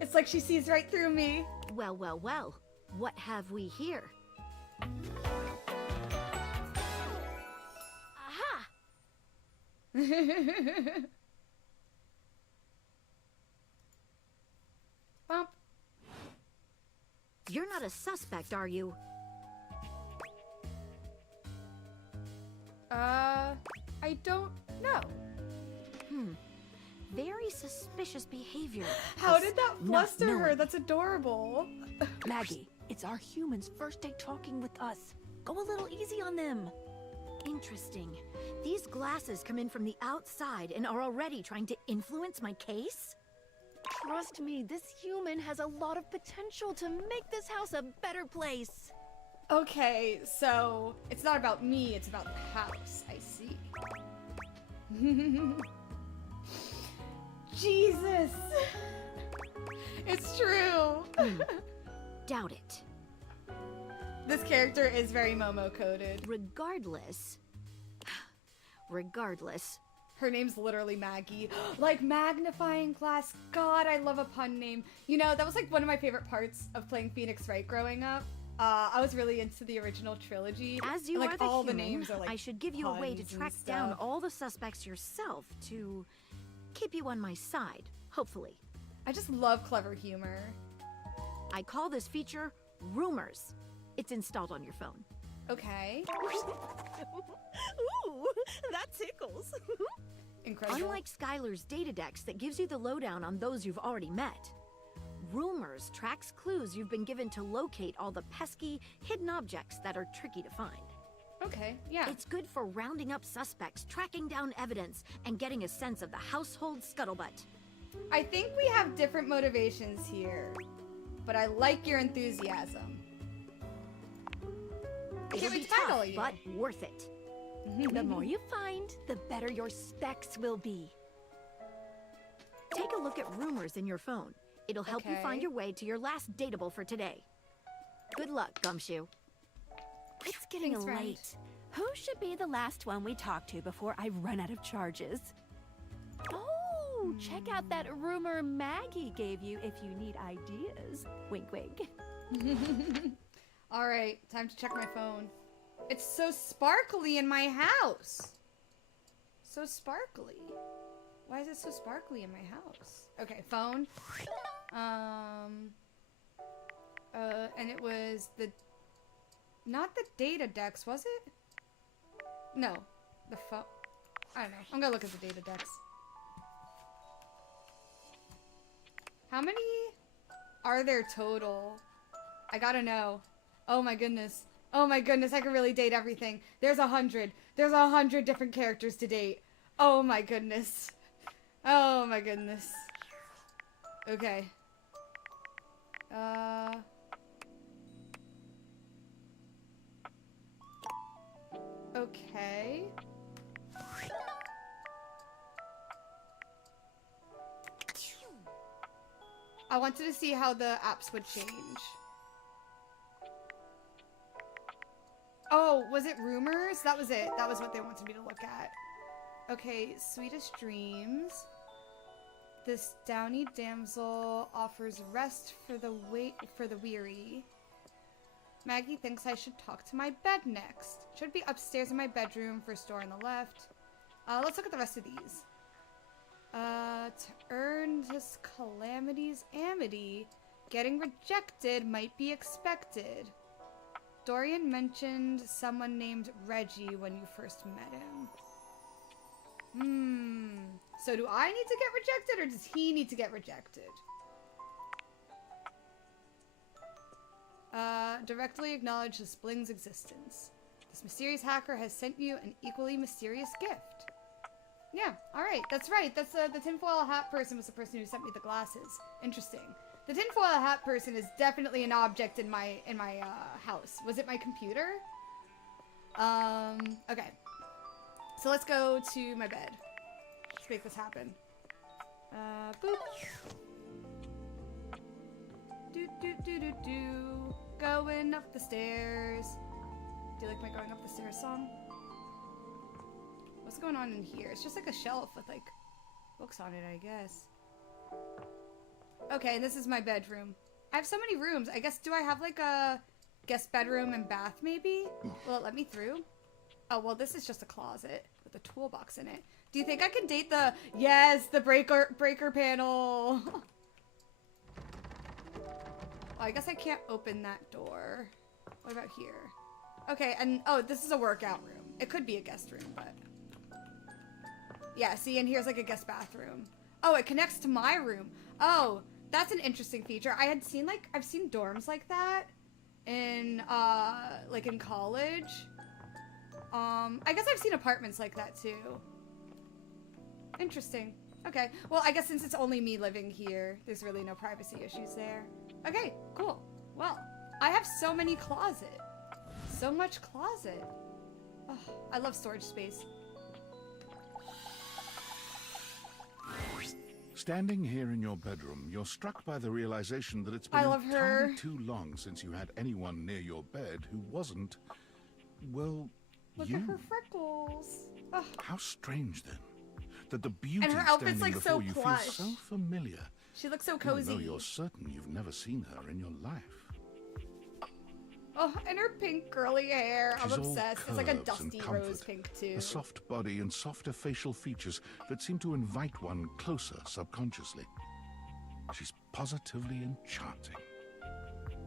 It's like she sees right through me. Well, well, well. What have we here? Aha! Bump. You're not a suspect, are you? I don't know. Very suspicious behavior. How did that Not fluster her? knowing. That's adorable. Maggie, it's our humans' first day talking with us. Go a little easy on them. Interesting. These glasses come in from the outside and are already trying to influence my case? Trust me, this human has a lot of potential to make this house a better place. Okay, so it's not about me, it's about the house. I see. Jesus! It's true! Doubt it. This character is very Momo coded. Regardless, her name's literally Maggie. Like magnifying glass. God, I love a pun name. You know, that was like one of my favorite parts of playing Phoenix Wright growing up. I was really into the original trilogy. as you and, like, are the all human, the names are like I should give you a way to puns and track down stuff. all the suspects yourself to keep you on my side, hopefully. I just love clever humor. I call this feature Rumors. It's installed on your phone. Okay. Ooh, that tickles. Incredible. Unlike Skylar's Datadex that gives you the lowdown on those you've already met, Rumors tracks clues you've been given to locate all the pesky, hidden objects that are tricky to find. Okay, yeah. It's good for rounding up suspects, tracking down evidence, and getting a sense of the household scuttlebutt. I think we have different motivations here, but I like your enthusiasm. I It'll can't be wait to find all tough, of you. but worth it. The more you find, the better your specs will be. Take a look at Rumors in your phone. It'll help you find Okay. your way to your last dateable for today. Good luck, Gumshoe. It's getting Thanks, friend. late. Who should be the last one we talk to before I run out of charges? Oh, check out that rumor Maggie gave you if you need ideas. Wink, wink. All right, time to check my phone. It's so sparkly in my house. So sparkly. Why is it so sparkly in my house? Okay, phone. And it was not the data decks, was it? No, the phone. I don't know. I'm gonna look at the data decks. How many are there total? I gotta know. Oh my goodness. Oh my goodness, I can really date everything. There's 100. There's 100 different characters to date. Oh my goodness. Oh my goodness. Okay. Okay. I wanted to see how the apps would change. Oh, was it Rumors? That was it. That was what they wanted me to look at. Okay, Sweetest Dreams. This downy damsel offers rest for the weary. Maggie thinks I should talk to my bed next. Should be upstairs in my bedroom, first door on the left. Let's look at the rest of these. To earn this calamity's amity, Getting rejected might be expected. Dorian mentioned someone named Reggie when you first met him. So do I need to get rejected, or does he need to get rejected? Directly acknowledge the Spling's existence. This mysterious hacker has sent you an equally mysterious gift. Yeah, alright, that's right. That's the tinfoil hat person was the person who sent me the glasses. Interesting. The tinfoil hat person is definitely an object in my house. Was it my computer? Okay. So let's go to my bed. Let's make this happen. Boop. Do. Going up the stairs. Do you like my going up the stairs song? What's going on in here? It's just like a shelf with like books on it, I guess. Okay, this is my bedroom. I have so many rooms. I guess, do I have like a guest bedroom and bath maybe? Will it let me through? Oh, well, this is just a closet with a toolbox in it. Do you think I can date the... Yes, the breaker panel. Oh, I guess I can't open that door. What about here? Okay, and... Oh, this is a workout room. It could be a guest room, but... Yeah, see, and here's like a guest bathroom. Oh, it connects to my room. Oh, that's an interesting feature. I had seen like... I've seen dorms like that in, like in college. I guess I've seen apartments like that too. Interesting. Okay, well, I guess since it's only me living here, there's really no privacy issues there. Okay, cool. Well, I have so many closet. So much closet. Oh, I love storage space. Standing here in your bedroom, you're struck by the realization that it's been entirely too long since you had anyone near your bed who wasn't, well, Look you. at her freckles. Oh. How strange then, that the beauty And her outfit's standing like so before you plush. feels so familiar. She looks so cozy. Even though you're certain you've never seen her in your life. Oh, and her pink curly hair. She's I'm all obsessed. It's like a curves and dusty comfort, rose pink too. A soft body and softer facial features that seem to invite one closer subconsciously. She's positively enchanting.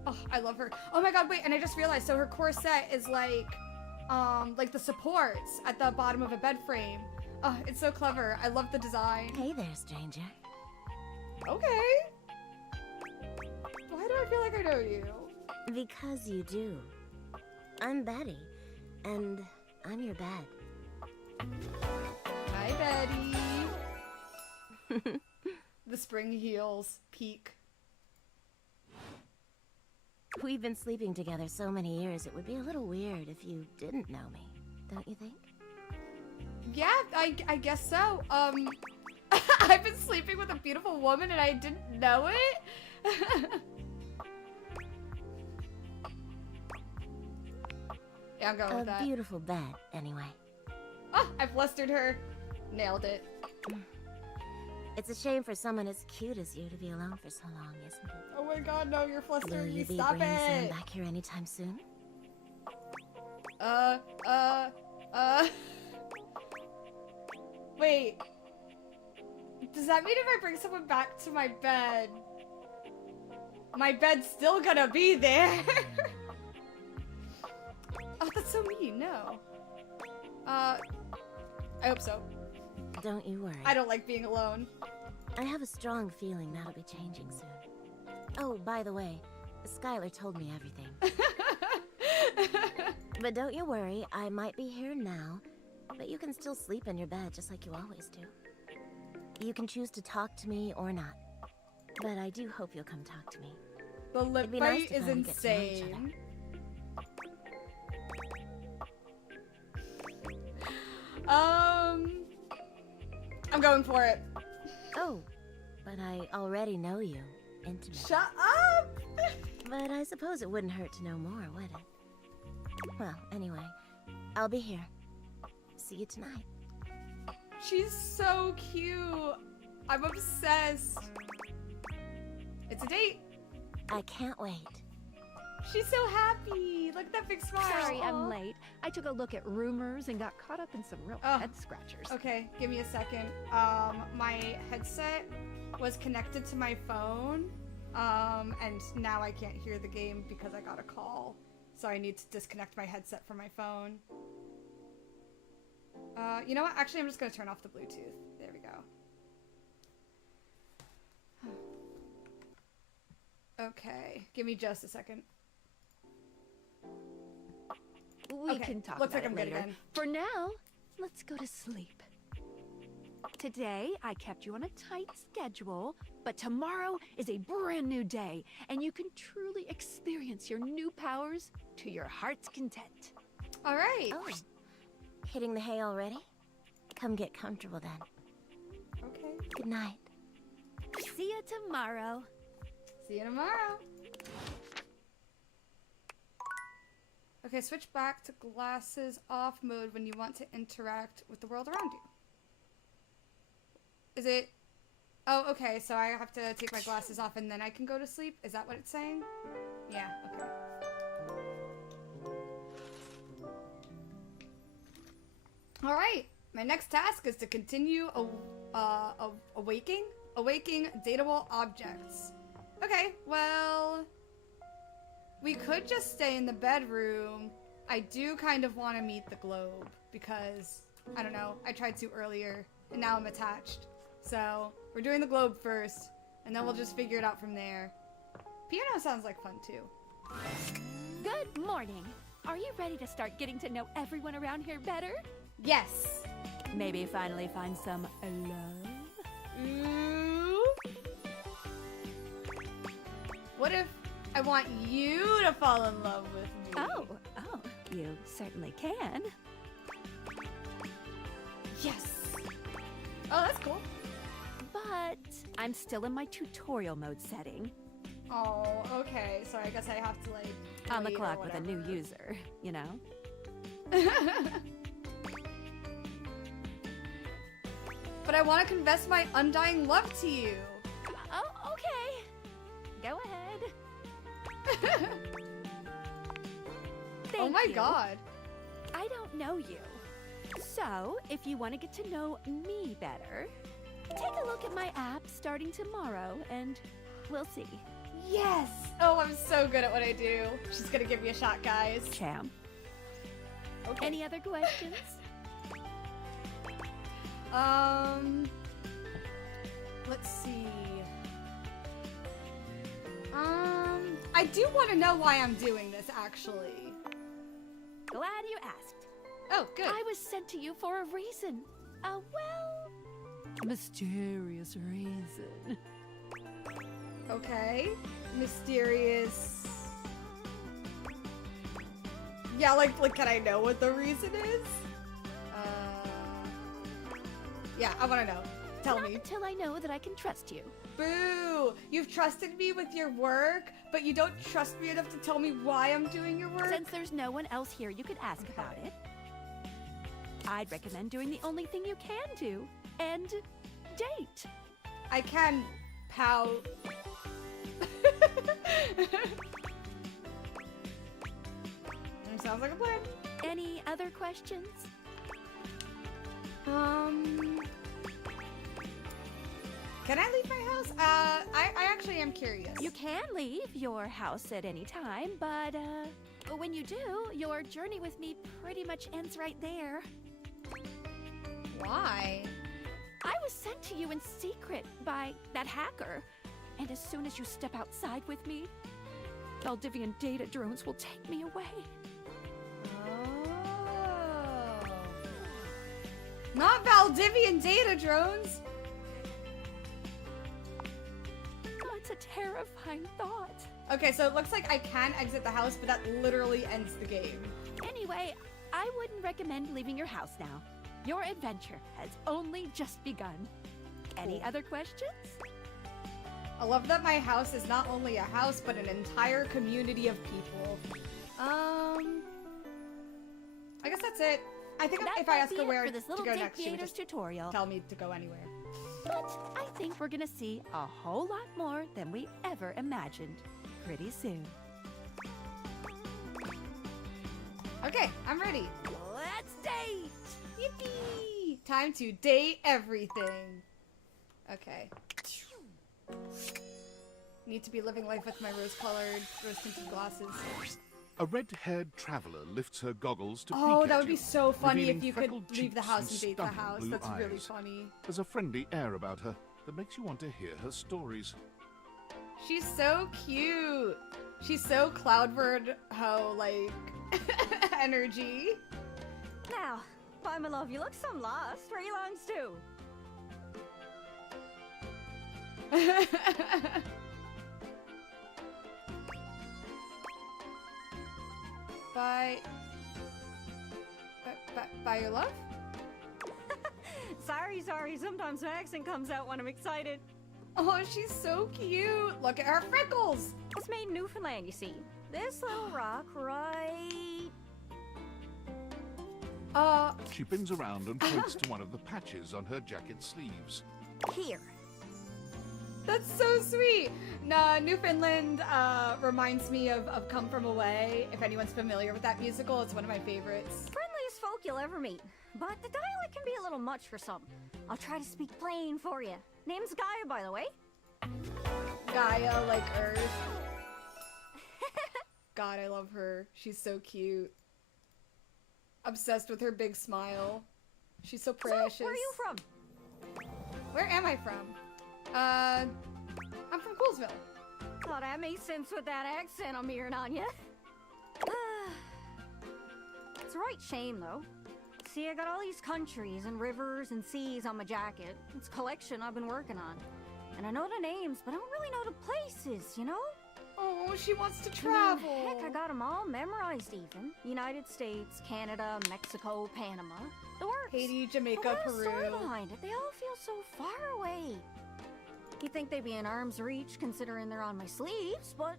Oh, I love her. Oh my god, wait, and I just realized, so her corset is like the supports at the bottom of a bed frame. Oh, it's so clever. I love the design. Hey there, stranger. Okay. Why do I feel like I know you? Because you do. I'm Betty, and I'm your bed. Hi, Betty. The spring heels peak. We've been sleeping together so many years, it would be a little weird if you didn't know me, don't you think? Yeah, I guess so. I've been sleeping with a beautiful woman and I didn't know it? Yeah, I'm going with that. A beautiful bed, anyway. Oh, I flustered her. Nailed it. It's a shame for someone as cute as you to be alone for so long, isn't it? Oh my god, no, you're flustering Will me. you be Stop bringing someone it. back here anytime soon? Wait. Does that mean if I bring someone back to my bed, my bed's still gonna be there? Oh, that's so mean. No. I hope so. Don't you worry. I don't like being alone. I have a strong feeling that'll be changing soon. Oh, by the way, Skylar told me everything. But don't you worry, I might be here now, but you can still sleep in your bed just like you always do. You can choose to talk to me or not, but I do hope you'll come talk to me. The lip It'd be nice bite to is finally get to know each insane. I'm going for it. Oh, but I already know you intimately. Shut up! But I suppose it wouldn't hurt to know more, would it? Well, anyway, I'll be here. See you tonight. She's so cute. I'm obsessed. It's a date. I can't wait. She's so happy. Look at that big smile. Sorry, Aw. I'm late. I took a look at rumors and got caught up in some real head scratchers. Okay, give me a second. My headset was connected to my phone, And now I can't hear the game because I got a call. So I need to disconnect my headset from my phone. You know what? Actually, I'm just gonna turn off the Bluetooth. There we go. Okay, give me just a second. We can talk Looks about like I'm it good later. again. For now, let's go to sleep. Today, I kept you on a tight schedule, but tomorrow is a brand new day, and you can truly experience your new powers to your heart's content. All right. Oh, hitting the hay already? Come get comfortable then. Okay. Good night. See you tomorrow. See you tomorrow. Okay, switch back to glasses off mode when you want to interact with the world around you. Is it... Oh, okay, so I have to take my glasses off and then I can go to sleep? Is that what it's saying? Yeah, okay. Alright, my next task is to continue awaking datable objects. Okay, well... We could just stay in the bedroom. I do kind of want to meet the globe because, I don't know, I tried to earlier and now I'm attached. So, we're doing the globe first and then we'll just figure it out from there. Piano sounds like fun too. Good morning. Are you ready to start getting to know everyone around here better? Yes. Maybe finally find some love? Ooh. What if I want you to fall in love with me? Oh, you certainly can. Yes. Oh, that's cool. But I'm still in my tutorial mode setting. Oh, okay. So I guess I have to like On the wait or clock with a new whatever. user, you know? But I want to confess my undying love to you. Oh, okay. Go ahead. Oh my you. god. I don't know you. So, if you want to get to know me better, take a look at my app starting tomorrow and we'll see. Yes. Oh, I'm so good at what I do. She's gonna give me a shot, guys. Champ. Okay. Any other questions? Let's see. I do want to know why I'm doing this, actually. Glad you asked. Oh, good. I was sent to you for a reason. A, well, mysterious reason. Okay. Mysterious. Yeah, like, can I know what the reason is? Yeah, I want to know. Tell Not me. until I know that I can trust you. Boo! You've trusted me with your work, but you don't trust me enough to tell me why I'm doing your work? Since there's no one else here you could ask about it, I'd recommend doing the only thing you can do, and date. I can pout. Sounds like a plan. Any other questions? Can I leave my house? I actually am curious. You can leave your house at any time, but when you do, your journey with me pretty much ends right there. Why? I was sent to you in secret by that hacker, and as soon as you step outside with me, Valdivian data drones will take me away. Oh. Not Valdivian data drones! Oh, it's a terrifying thought. Okay, so it looks like I can exit the house, but that literally ends the game. Anyway, I wouldn't recommend leaving your house now. Your adventure has only just begun. Any other questions? I love that my house is not only a house, but an entire community of people. I guess that's it. I think That if I might ask be her it where for this to little go Dig next, she would Creators just tutorial. tell me to go anywhere. But I think we're gonna see a whole lot more than we ever imagined pretty soon. Okay, I'm ready. Let's date! Yippee! Time to date everything. Okay. Need to be living life with my rose-colored, rose-tinted glasses. A red-haired traveler lifts her goggles to peek Oh, at that would be you, so funny if revealing you could freckled leave the cheeks house and date the stunted house. blue That's really eyes. funny. There's a friendly air about her that makes you want to hear her stories. She's so cute. She's so Cloudbird ho like energy. Now, bye my love, you look some lost. Where are you longs to? By your love? Sorry, sometimes my accent comes out when I'm excited. Oh, she's so cute. Look at her freckles. It's made in Newfoundland, you see. This little rock right... She bends around and points to one of the patches on her jacket sleeves. Here. That's so sweet. Nah, Newfoundland reminds me of Come From Away. If anyone's familiar with that musical, it's one of my favorites. Friendliest folk you'll ever meet. But the dialect can be a little much for some. I'll try to speak plain for you. Name's Gaia, by the way. Gaia, like Earth. God, I love her. She's so cute. Obsessed with her big smile. She's so precious. So, where are you from? Where am I from? I'm from Coolsville. Oh, that makes sense with that accent I'm hearing on you. It's a right shame, though. See, I got all these countries and rivers and seas on my jacket. It's a collection I've been working on. And I know the names, but I don't really know the places, you know? Oh, she wants to travel. Heck, I got them all memorized even. United States, Canada, Mexico, Panama. The works. Haiti, Jamaica, Peru. Story behind it. They all feel so far away. You'd think they'd be in arm's reach considering they're on my sleeves, but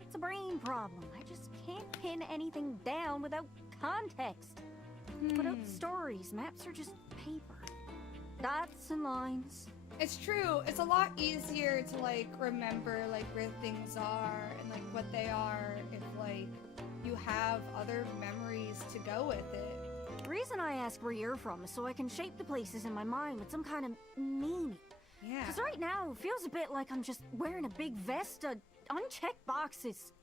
it's a brain problem. I just can't pin anything down without context. Without stories, maps are just paper. Dots and lines. It's true. It's a lot easier to like remember like where things are and like what they are if like you have other memories to go with it. The reason I ask where you're from is so I can shape the places in my mind with some kind of meaning. Yeah. Because right now, it feels a bit like I'm just wearing a big vest of unchecked boxes.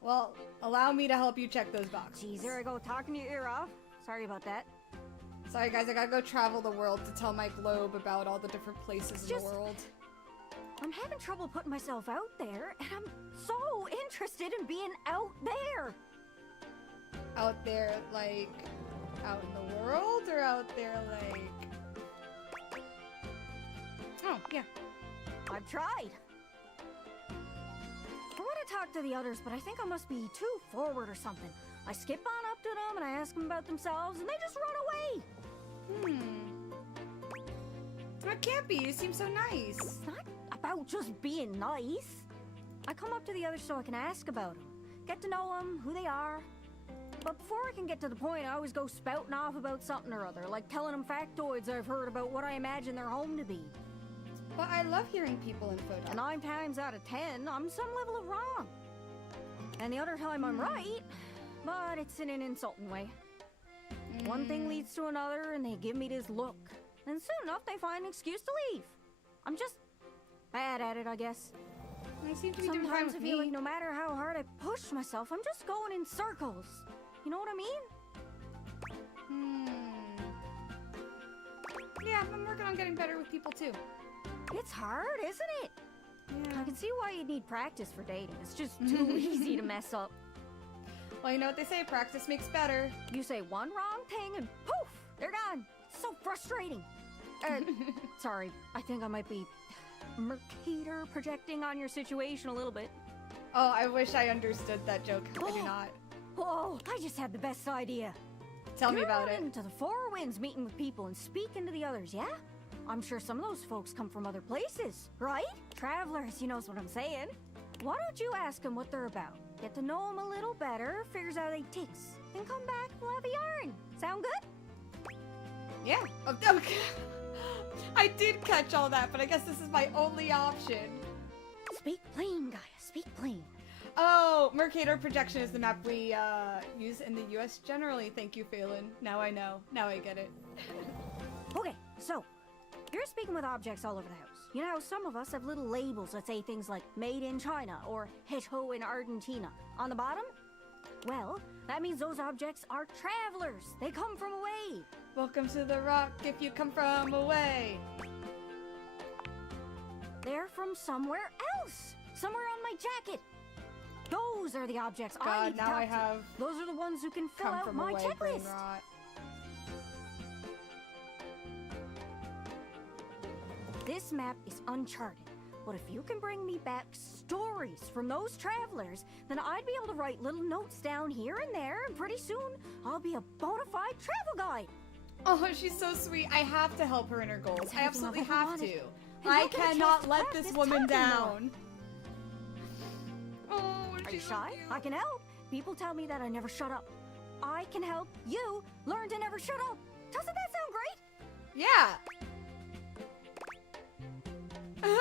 Well, allow me to help you check those boxes. Geez, there I go, talking your ear off. Sorry about that. Sorry guys, I gotta go travel the world to tell my globe about all the different places in the world. I'm having trouble putting myself out there, and I'm so interested in being out there. Out there, like, out in the world, or out there, like... Oh, yeah. I've tried. I want to talk to the others, but I think I must be too forward or something. I skip on up to them and I ask them about themselves, and they just run away. That can't be. You seem so nice. It's not about just being nice. I come up to the others so I can ask about them, get to know them, who they are. But before I can get to the point, I always go spouting off about something or other, like telling them factoids I've heard about what I imagine their home to be. But I love hearing people info dump. 9 times out of 10, I'm some level of wrong. And the other time I'm right, but it's in an insulting way. One thing leads to another, and they give me this look. And soon enough, they find an excuse to leave. I'm just bad at it, I guess. I seem to be doing fine Sometimes with I feel me. like no matter how hard I push myself, I'm just going in circles. You know what I mean? Yeah, I'm working on getting better with people too. It's hard, isn't it? Yeah. I can see why you need practice for dating. It's just too easy to mess up. Well, you know what they say, practice makes better. You say one wrong thing and poof, they're gone. So frustrating. Sorry, I think I might be Mercator projecting on your situation a little bit. Oh, I wish I understood that joke. I do not. Whoa, I just had the best idea. Tell me about it. Into the Four Winds meeting with people and speaking to the others, yeah? I'm sure some of those folks come from other places, right? Travelers, you knows what I'm saying. Why don't you ask them what they're about? Get to know them a little better, figures out they ticks, and come back, we'll have a yarn. Sound good? Yeah. Oh, okay. I did catch all that, but I guess this is my only option. Speak plain, Gaia, speak plain. Oh, Mercator projection is the map we use in the US generally. Thank you, Phelan. Now I know. Now I get it. Okay, so You're speaking with objects all over the house. You know, some of us have little labels that say things like made in China or hecho in Argentina. On the bottom? Well, that means those objects are travelers. They come from away. Welcome to the rock if you come from away. They're from somewhere else. Somewhere on my jacket. Those are the objects I God, need to now talk I to. have Those are the ones who can fill come out from my away brain checklist. rot. This map is uncharted, but if you can bring me back stories from those travelers, then I'd be able to write little notes down here and there, and pretty soon I'll be a bona fide travel guide. Oh, she's so sweet. I have to help her in her goals. It's I absolutely everything I've have ever to. wanted. And I you'll get a chance cannot to let this practice woman talking more. down. Oh, Are you she's so shy? cute. I can help. People tell me that I never shut up. I can help you learn to never shut up. Doesn't that sound great? Yeah. Yeah,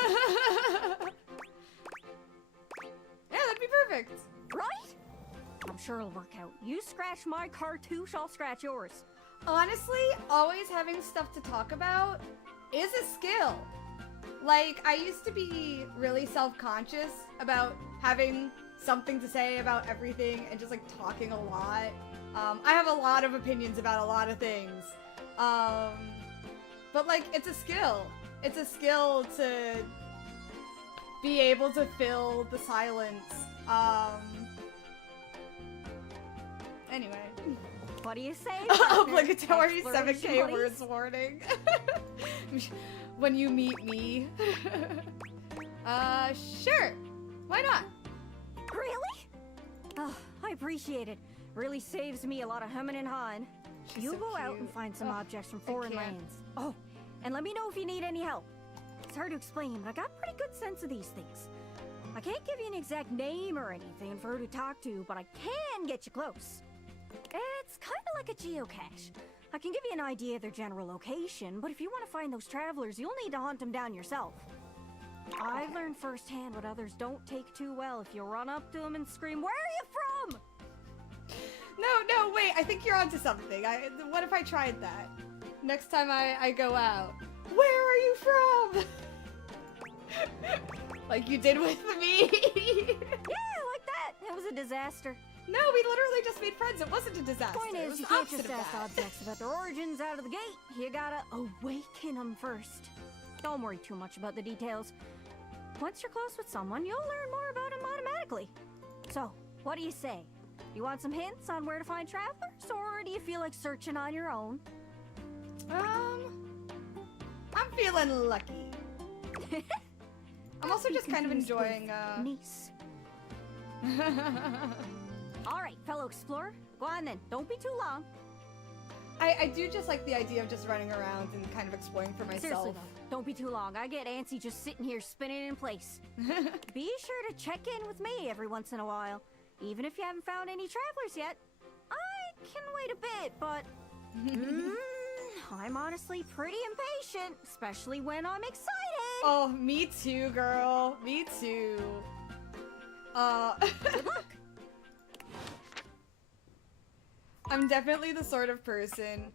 that'd be perfect. Right? I'm sure it'll work out. You scratch my cartouche, I'll scratch yours. Honestly, always having stuff to talk about is a skill. Like, I used to be really self-conscious about having something to say about everything and just, like, talking a lot. I have a lot of opinions about a lot of things. But, like, it's a skill. It's a skill to be able to fill the silence. Anyway. What do you say? Obligatory 7K Exploration words warning. When you meet me. Sure. Why not? Really? Oh, I appreciate it. Really saves me a lot of humming and hawing. She's You so go out and cute. find some Ugh, objects from I foreign can't. lands. Oh, and let me know if you need any help. It's hard to explain, but I got a pretty good sense of these things. I can't give you an exact name or anything for her to talk to, but I can get you close. It's kind of like a geocache. I can give you an idea of their general location, but if you want to find those travelers, you'll need to hunt them down yourself. I've learned firsthand what others don't take too well if you run up to them and scream, "Where are you from?" No, wait. I think you're onto something. What if I tried that? Next time I go out. Where are you from? Like you did with me. Yeah, like that. It was a disaster. No, we literally just made friends. It wasn't a disaster. Point It is, was you the can't opposite just of ask that. objects about their origins out of the gate. You gotta awaken them first. Don't worry too much about the details. Once you're close with someone, you'll learn more about them automatically. So, what do you say? You want some hints on where to find travelers, or do you feel like searching on your own? I'm feeling lucky. I'm also just kind of enjoying, niece. Alright, fellow explorer. Go on then. Don't be too long. I do just like the idea of just running around and kind of exploring for myself. Seriously though, don't be too long. I get antsy just sitting here spinning in place. Be sure to check in with me every once in a while. Even if you haven't found any travelers yet. I can wait a bit, but... I'm honestly pretty impatient, especially when I'm excited. Oh, me too, girl. Me too. Good luck. I'm definitely the sort of person,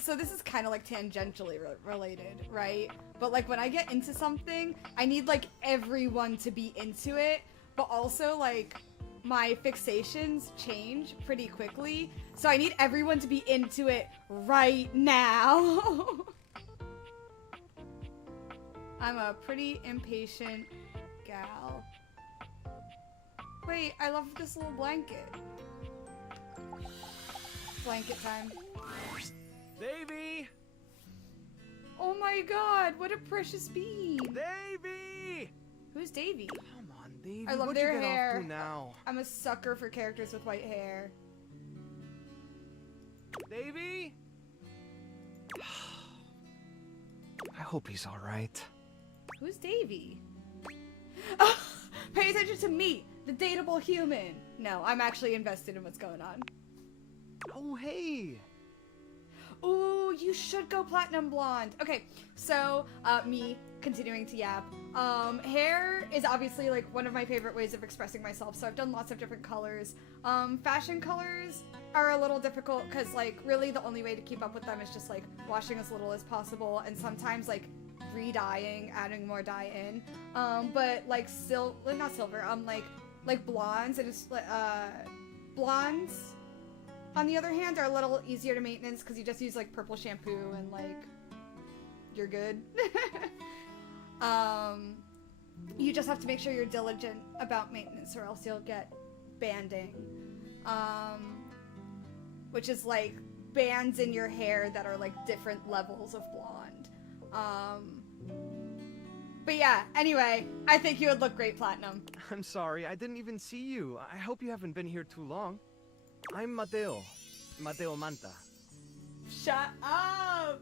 so this is kind of like tangentially related, right? But like when I get into something, I need like everyone to be into it, but also like my fixations change pretty quickly, so I need everyone to be into it right now. I'm a pretty impatient gal. Wait, I love this little blanket. Blanket time. Davy! Oh my god, what a precious bean! Davy! Who's Davy? Come on, Davy. I love what'd their you get hair. Off to now? I'm a sucker for characters with white hair. Davy? I hope he's all right. Who's Davy? Oh, pay attention to me, the dateable human. No, I'm actually invested in what's going on. Oh, hey. Ooh, you should go platinum blonde. Okay, so, me continuing to yap. Hair is obviously like one of my favorite ways of expressing myself, so I've done lots of different colors. Fashion colors are a little difficult because like really the only way to keep up with them is just like washing as little as possible, and sometimes like re-dyeing, adding more dye in. But like not silver, like blondes, and it's blondes on the other hand are a little easier to maintenance because you just use like purple shampoo and like you're good. You just have to make sure you're diligent about maintenance or else you'll get banding, which is like bands in your hair that are like different levels of blonde. But yeah, anyway, I think you would look great platinum. I'm sorry, I didn't even see you. I hope you haven't been here too long. I'm Mateo Manta. Shut up!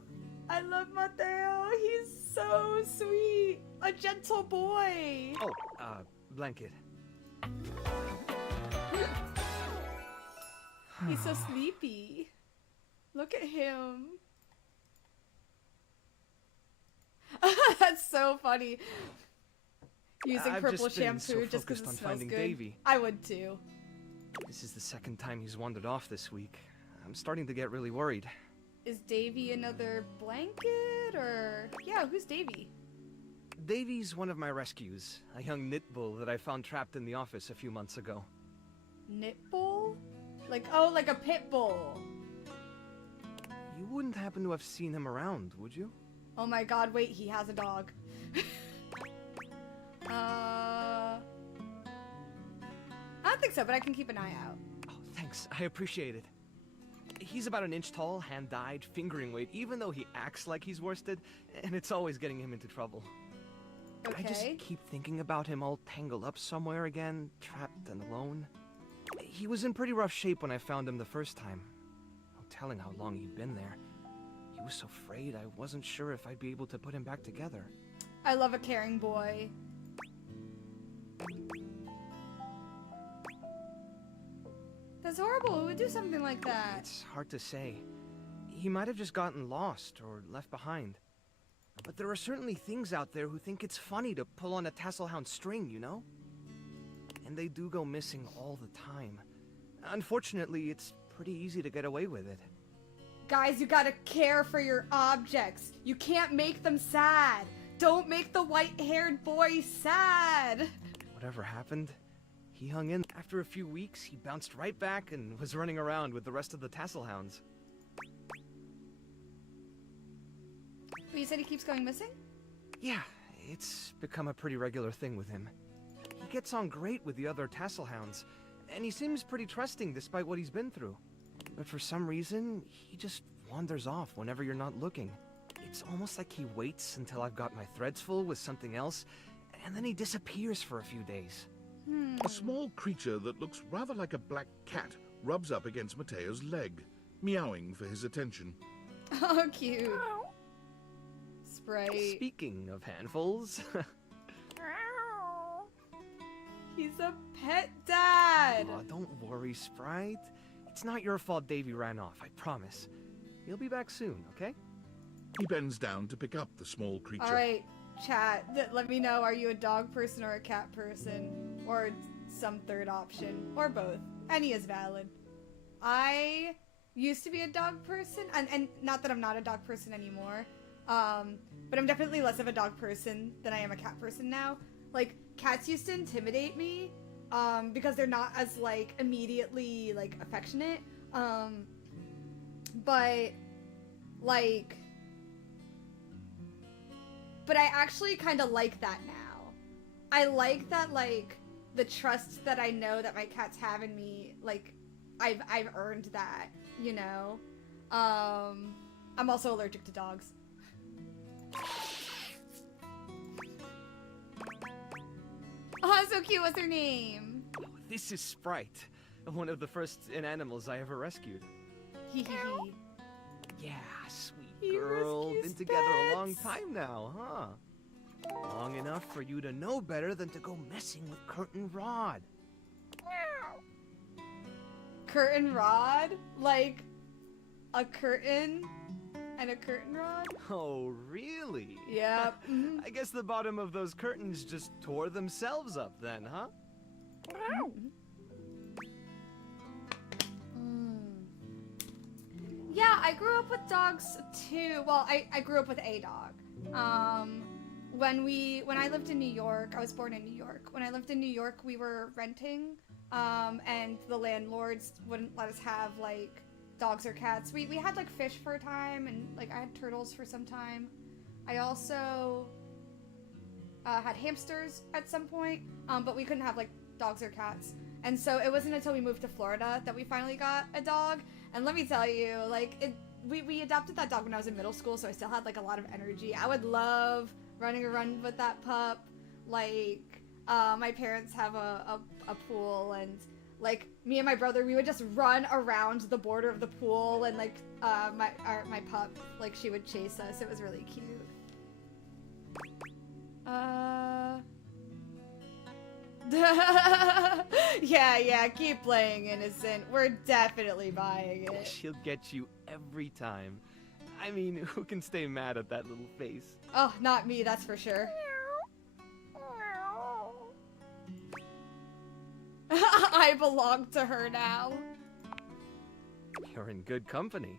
I love Mateo. He's so sweet. A gentle boy. Oh, Blanket. He's so sleepy. Look at him. That's so funny. Using purple shampoo just because it smells good. Davy. I would too. This is the second time he's wandered off this week. I'm starting to get really worried. Is Davy another Blanket or... Yeah, who's Davy? Davy's one of my rescues. A young knit bull that I found trapped in the office a few months ago. Knit bull? Like, oh, like a pit bull. You wouldn't happen to have seen him around, would you? Oh my god, wait, he has a dog. I don't think so, but I can keep an eye out. Oh, thanks. I appreciate it. He's about an inch tall, hand-dyed, fingering weight, even though he acts like he's worsted, and it's always getting him into trouble. Okay. I just keep thinking about him all tangled up somewhere again, trapped and alone. He was in pretty rough shape when I found him the first time. No telling how long he'd been there. He was so frayed I wasn't sure if I'd be able to put him back together. I love a caring boy. That's horrible. Who would do something like that? It's hard to say. He might have just gotten lost or left behind. But there are certainly things out there who think it's funny to pull on a Tasselhound string, you know? And they do go missing all the time. Unfortunately, it's pretty easy to get away with it. Guys, you gotta care for your objects. You can't make them sad. Don't make the white-haired boy sad. Whatever happened, he hung in. After a few weeks, he bounced right back and was running around with the rest of the Tasselhounds. But you said he keeps going missing? Yeah, it's become a pretty regular thing with him. He gets on great with the other Tasselhounds, and he seems pretty trusting despite what he's been through. But for some reason, he just wanders off whenever you're not looking. It's almost like he waits until I've got my threads full with something else, and then he disappears for a few days. A small creature that looks rather like a black cat rubs up against Mateo's leg, meowing for his attention. Oh, cute. Sprite. Speaking of handfuls... He's a pet dad! Oh, don't worry, Sprite. It's not your fault Davy ran off, I promise. He'll be back soon, okay? He bends down to pick up the small creature. Alright, chat, let me know, are you a dog person or a cat person? Or some third option? Or both. Any is valid. I used to be a dog person, and not that I'm not a dog person anymore, but I'm definitely less of a dog person than I am a cat person now. Like, cats used to intimidate me, because they're not as, like, immediately, like, affectionate, but, like, but I actually kind of like that now. I like that, like, the trust that I know that my cats have in me, like, I've earned that, you know? I'm also allergic to dogs. Oh, so cute. What's her name? This is Sprite, one of the first inanimals I ever rescued. Hee hee hee. Yeah, sweet girl. Been together a long time now, huh? Long enough for you to know better than to go messing with Curtain Rod. Curtain Rod? Like a curtain and a curtain rod? Oh, really? Yep. I guess the bottom of those curtains just tore themselves up then, huh? Yeah, I grew up with dogs too. Well, I grew up with a dog. When I lived in New York, I was born in New York. When I lived in New York, we were renting, and the landlords wouldn't let us have like dogs or cats. We had like fish for a time, and like I had turtles for some time. I also had hamsters at some point, but we couldn't have like dogs or cats. And so it wasn't until we moved to Florida that we finally got a dog. And let me tell you, like we adopted that dog when I was in middle school, so I still had like a lot of energy. I would love running around with that pup. Like my parents have a pool, and like me and my brother, we would just run around the border of the pool, and like my pup, like she would chase us. It was really cute. Yeah, keep playing, innocent. We're definitely buying it. She'll get you every time. I mean, who can stay mad at that little face? Oh, not me, that's for sure. I belong to her now. You're in good company.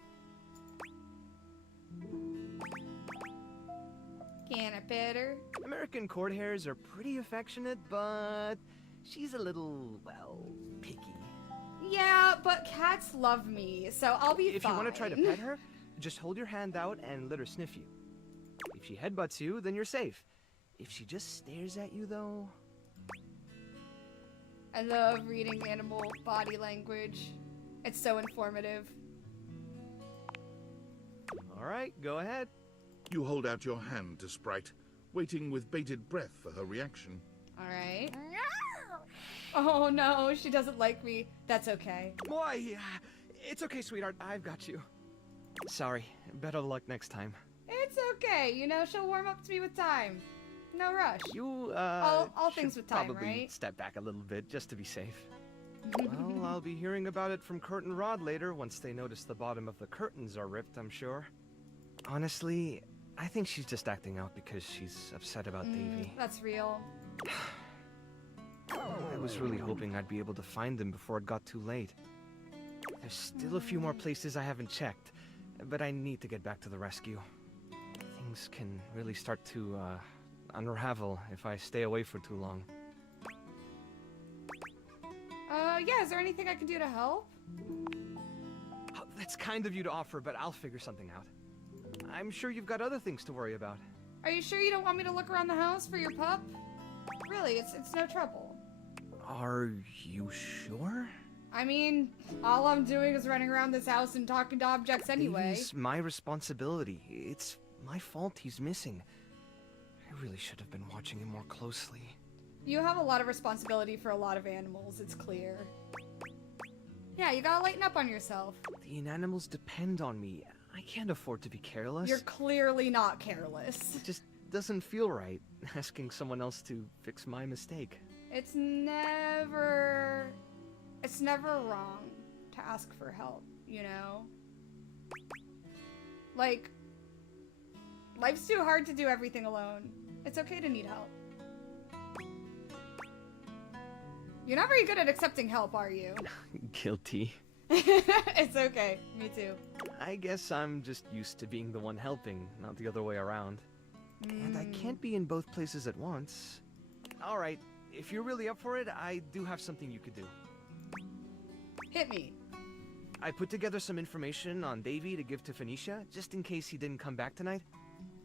Can I pet her? American court hares are pretty affectionate, but she's a little, well, picky. Yeah, but cats love me, so I'll be fine. If you want to try to pet her, just hold your hand out and let her sniff you. If she headbutts you, then you're safe. If she just stares at you, though... I love reading animal body language. It's so informative. Alright, go ahead. You hold out your hand to Sprite, waiting with bated breath for her reaction. Alright. Oh no, she doesn't like me. That's okay. Why? It's okay, sweetheart. I've got you. Sorry. Better luck next time. It's okay. You know, she'll warm up to me with time. No rush. You, all things with time, probably right? Step back a little bit, just to be safe. Well, I'll be hearing about it from Curtin Rod later, once they notice the bottom of the curtains are ripped, I'm sure. Honestly, I think she's just acting out because she's upset about Davy. That's real. I was really hoping I'd be able to find him before it got too late. There's still a few more places I haven't checked, but I need to get back to the rescue. Things can really start to, unravel if I stay away for too long. Yeah, is there anything I can do to help? Oh, that's kind of you to offer, but I'll figure something out. I'm sure you've got other things to worry about. Are you sure you don't want me to look around the house for your pup? Really, it's no trouble. Are you sure? I mean, all I'm doing is running around this house and talking to objects anyway. It's my responsibility. It's my fault he's missing. I really should have been watching him more closely. You have a lot of responsibility for a lot of animals, it's clear. Yeah, you gotta lighten up on yourself. The animals depend on me. I can't afford to be careless. You're clearly not careless. It just doesn't feel right, asking someone else to fix my mistake. It's never wrong to ask for help, you know? Like, life's too hard to do everything alone. It's okay to need help. You're not very good at accepting help, are you? Guilty. It's okay. Me too. I guess I'm just used to being the one helping, not the other way around. And I can't be in both places at once. Alright, if you're really up for it, I do have something you could do. Hit me. I put together some information on Davy to give to Phoenicia, just in case he didn't come back tonight.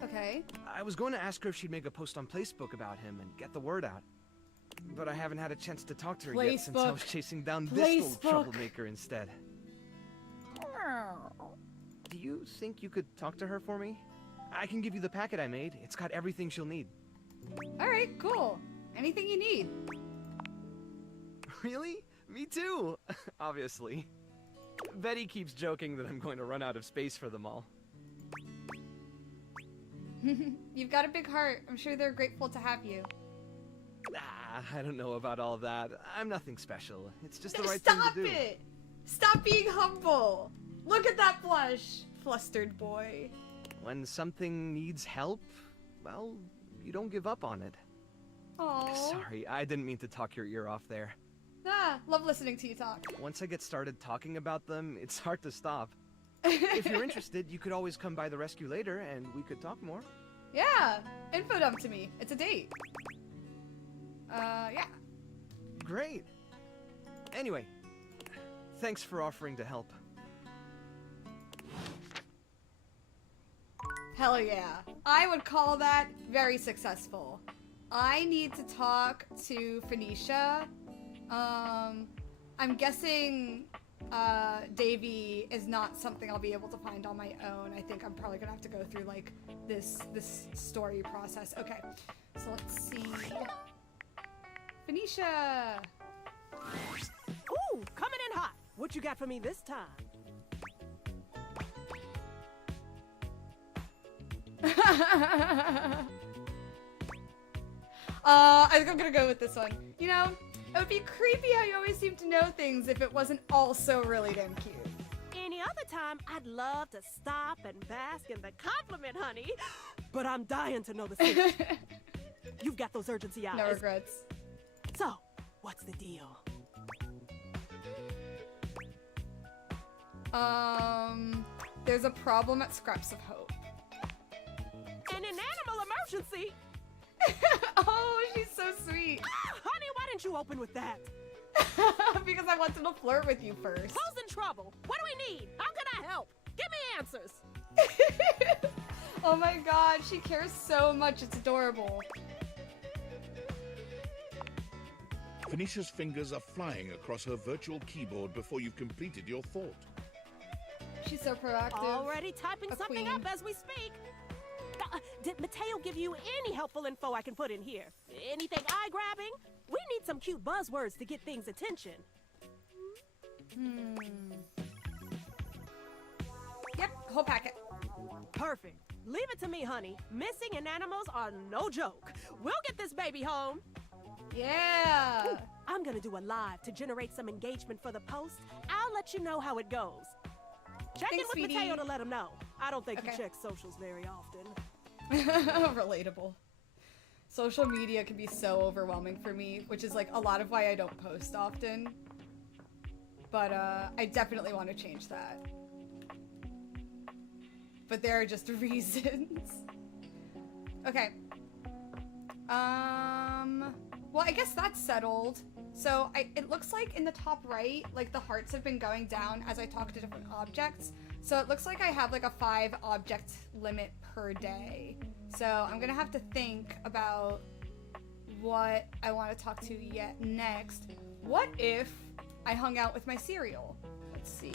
Okay. I was going to ask her if she'd make a post on Facebook about him and get the word out. But I haven't had a chance to talk to her yet since I was chasing down this little troublemaker instead. Do you think you could talk to her for me? I can give you the packet I made. It's got everything she'll need. Alright, cool. Anything you need. Really? Me too! Obviously. Betty keeps joking that I'm going to run out of space for them all. You've got a big heart. I'm sure they're grateful to have you. I don't know about all that. I'm nothing special. It's just the right thing to do. Stop it! Stop being humble! Look at that blush, flustered boy. When something needs help, well, you don't give up on it. Aww. Sorry, I didn't mean to talk your ear off there. Ah, love listening to you talk. Once I get started talking about them, it's hard to stop. If you're interested, you could always come by the rescue later and we could talk more. Yeah, info dump to me. It's a date. Yeah. Great. Anyway, thanks for offering to help. Hell yeah. I would call that very successful. I need to talk to Phoenicia. I'm guessing Davy is not something I'll be able to find on my own. I think I'm probably gonna have to go through like this story process. Okay, so let's see. Phoenicia! Ooh, coming in hot. What you got for me this time? I think I'm gonna go with this one. You know, it would be creepy how you always seem to know things if it wasn't also really damn cute. Any other time, I'd love to stop and bask in the compliment, honey. But I'm dying to know the secret. You've got those urgency eyes. No regrets. So, what's the deal? There's a problem at Scraps of Hope. An animal emergency? Oh, she's so sweet. Honey, why didn't you open with that? Because I wanted to flirt with you first. Who's in trouble? What do we need? How can I help? Give me answers. Oh my god, she cares so much. It's adorable. Phoenicia's fingers are flying across her virtual keyboard before you've completed your thought. She's so proactive. Already typing A something queen. up as we speak. Did Mateo give you any helpful info I can put in here? Anything eye-grabbing? We need some cute buzzwords to get things' attention. Yep, whole packet. Perfect. Leave it to me, honey. Missing in animals are no joke. We'll get this baby home. Yeah. Ooh, I'm gonna do a live to generate some engagement for the post. I'll let you know how it goes. Check in Thanks, with sweetie. Mateo to let him know. I don't think Okay. he checks socials very often. Relatable. Social media can be so overwhelming for me, which is like a lot of why I don't post often. But I definitely want to change that. But there are just reasons. Okay. Well, I guess that's settled. So it looks like in the top right, like the hearts have been going down as I talk to different objects. So it looks like I have like a 5 object limit per day. So I'm gonna have to think about what I want to talk to yet next. What if I hung out with my cereal? Let's see.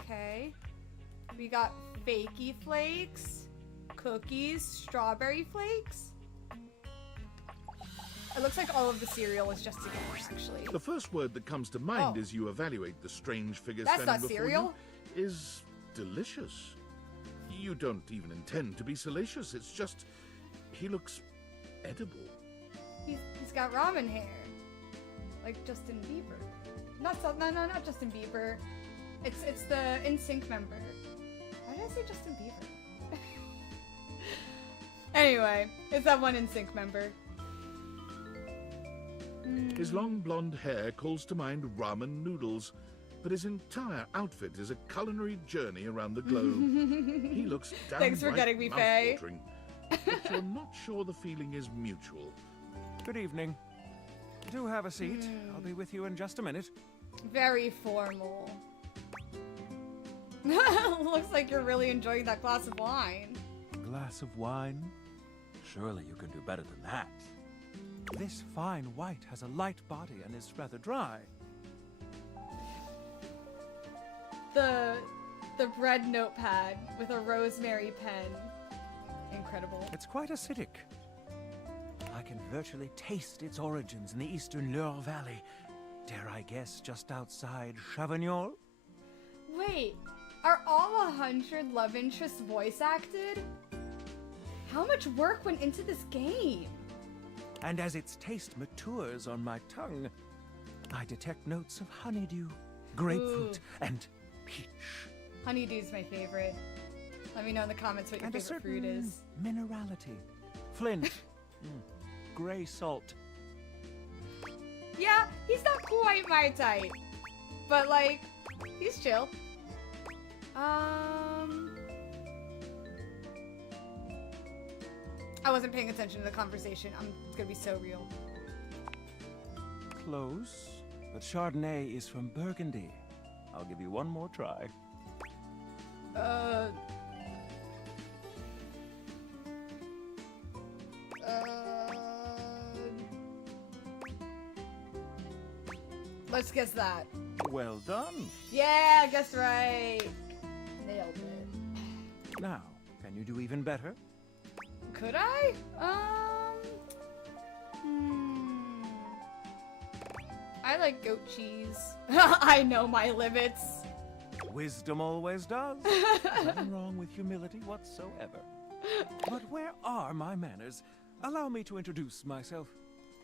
Okay. We got Fakey Flakes, cookies, strawberry flakes. It looks like all of the cereal is just together, actually. The first word that comes to mind Oh. as you evaluate the strange figure That's standing not before cereal. you is delicious. You don't even intend to be salacious. It's just he looks edible. He's got ramen hair, like Justin Bieber. Not Justin Bieber. It's the NSYNC member. Why did I say Justin Bieber? Anyway, it's that one NSYNC member. His long blonde hair calls to mind ramen noodles, but his entire outfit is a culinary journey around the globe. He looks downright Thanks for getting me, Faye. mouth-watering, but you're not sure the feeling is mutual. Good evening. Do have a seat. I'll be with you in just a minute. Very formal. Looks like you're really enjoying that glass of wine. Glass of wine? Surely you can do better than that. This fine white has a light body and is rather dry. The bread notepad with a rosemary pen. Incredible. It's quite acidic. I can virtually taste its origins in the eastern Loire Valley. Dare I guess just outside Chavignol? Wait, are all 100 love interests voice acted? How much work went into this game? And as its taste matures on my tongue, I detect notes of honeydew, grapefruit, Ooh. and peach. Honeydew's my favorite. Let me know in the comments what your And a favorite fruit certain is. minerality. Flint. Gray salt. Yeah, he's not quite my type. But like, he's chill. I wasn't paying attention to the conversation. It's gonna be so real. Close, but Chardonnay is from Burgundy. I'll give you one more try. Let's guess that. Well done. Yeah, I guessed right. Nailed it. Now, can you do even better? Could I? I like goat cheese. I know my limits. Wisdom always does. Nothing wrong with humility whatsoever. But where are my manners? Allow me to introduce myself.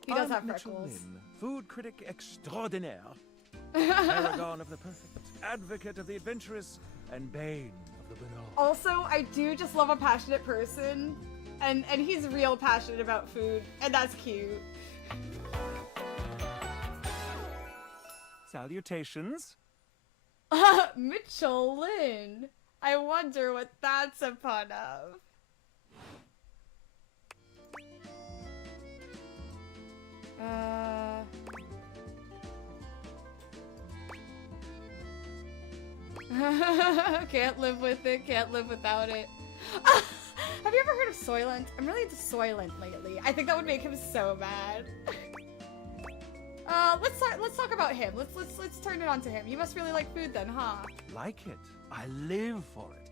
He does I'm have freckles. Michelin, food critic extraordinaire. Paragon of the perfect, advocate of the adventurous, and bane of the banal. Also, I do just love a passionate person. And he's real passionate about food. And that's cute. Salutations. Michelin. I wonder what that's a pun of. Can't live with it, can't live without it. Have you ever heard of Soylent? I'm really into Soylent lately. I think that would make him so mad. Let's talk about him. Let's turn it on to him. You must really like food then, huh? Like it. I live for it.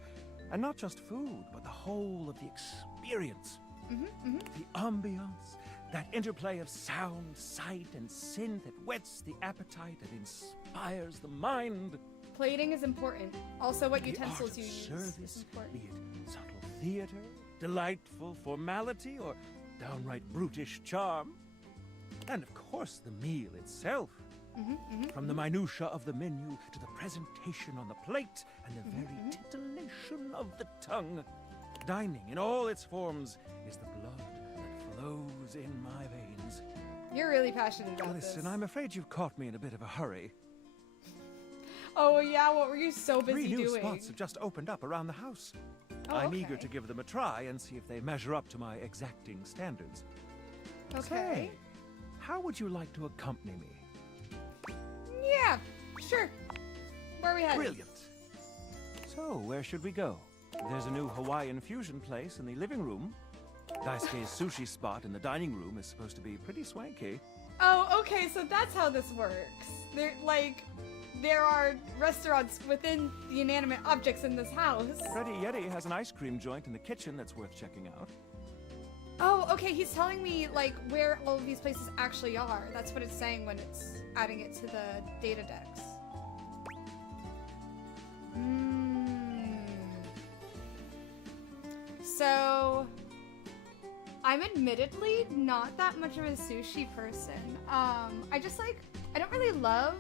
And not just food, but the whole of the experience. The ambiance, that interplay of sound, sight, and synth that whets the appetite and inspires the mind. Plating is important. Also, what The utensils art you of use service, is important. be it subtle theater, delightful formality, or downright brutish charm. And of course, the meal itself. From the minutiae of the menu to the presentation on the plate and the very titillation of the tongue. Dining in all its forms is the blood that flows in my veins. You're really passionate about Listen, this. I'm afraid you've caught me in a bit of a hurry. Oh yeah, what were you so busy 3 new doing? spots have just opened up around the house. Oh, I'm okay. eager to give them a try and see if they measure up to my exacting standards. Okay. Say, how would you like to accompany me? Yeah, sure. Where are we headed? Brilliant. So, where should we go? There's a new Hawaiian fusion place in the living room. Daisuke's sushi spot in the dining room is supposed to be pretty swanky. Oh, okay, so that's how this works. There are restaurants within the inanimate objects in this house. Freddy Yeti has an ice cream joint in the kitchen that's worth checking out. Oh, okay, he's telling me, like, where all of these places actually are. That's what it's saying when it's adding it to the data decks. So, I'm admittedly not that much of a sushi person. I don't really love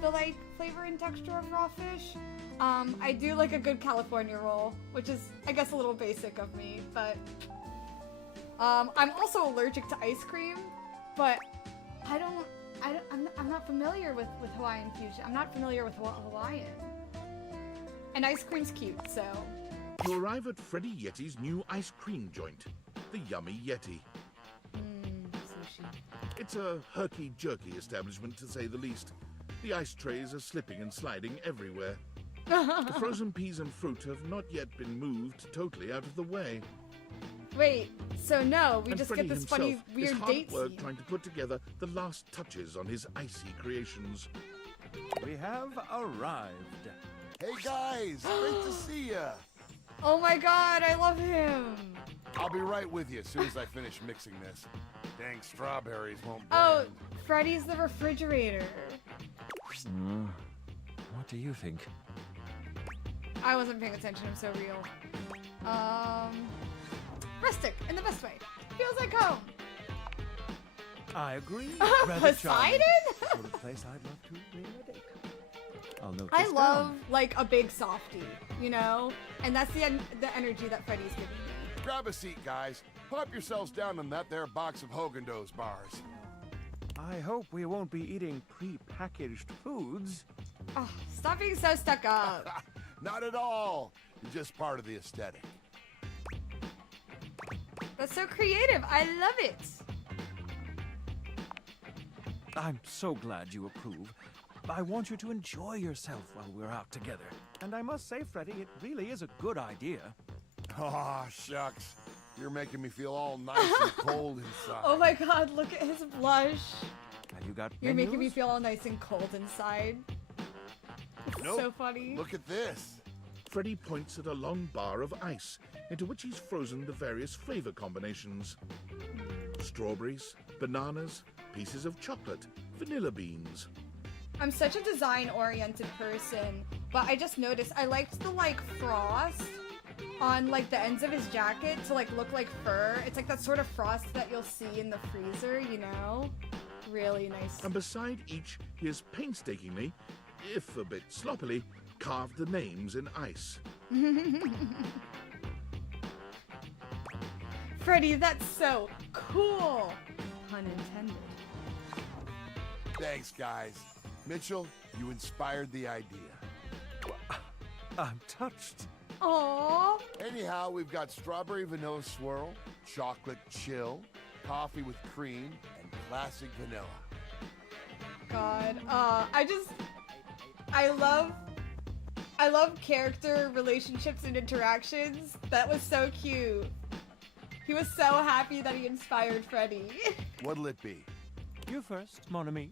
the, like, flavor and texture of raw fish. I do like a good California roll, which is, I guess, a little basic of me, but... I'm also allergic to ice cream, but I'm not familiar with Hawaiian fusion. I'm not familiar with Hawaiian. And ice cream's cute, so... You arrive at Freddy Yeti's new ice cream joint, the Yummy Yeti. Sushi. It's a herky-jerky establishment, to say the least. The ice trays are slipping and sliding everywhere. The frozen peas and fruit have not yet been moved totally out of the way. Wait, so no, we And just Freddy get this himself funny, is weird hard date at work scene. trying to put together the last touches on his icy creations. We have arrived. Hey guys, great to see ya. Oh my god, I love him! I'll be right with you as soon as I finish mixing this. Dang strawberries won't Oh, blend. Freddy's the refrigerator. What do you think? I wasn't paying attention, I'm so real. Rustic, in the best way. Feels like home. I agree. Poseidon? Sort of place I'd love to bring a date. I'll note I this love, down. like, a big softie, you know? And that's the energy that Freddy's giving me. Grab a seat, guys. Pop yourselves down in that there box of Haagen-Dazs bars. I hope we won't be eating pre-packaged foods. Oh, stop being so stuck up. Not at all. It's just part of the aesthetic. That's so creative. I love it. I'm so glad you approve. I want you to enjoy yourself while we're out together. And I must say, Freddy, it really is a good idea. Aw, shucks. You're making me feel all nice and cold inside. Oh my god, look at his blush. Have you got You're making me menus? feel all nice and cold inside. It's Nope. so funny. Look at this. Freddy points at a long bar of ice, into which he's frozen the various flavor combinations. Strawberries, bananas, pieces of chocolate, vanilla beans. I'm such a design-oriented person, but I just noticed I liked the like frost on like the ends of his jacket to like look like fur. It's like that sort of frost that you'll see in the freezer, you know? Really nice. And beside each, he has painstakingly, if a bit sloppily, carved the names in ice. Freddy, that's so cool! Pun intended. Thanks, guys. Mitchell, you inspired the idea. I'm touched. Aww. Anyhow, we've got strawberry vanilla swirl, chocolate chill, coffee with cream, and classic vanilla. God, I love character relationships and interactions. That was so cute. He was so happy that he inspired Freddy. What'll it be? You first, mon ami.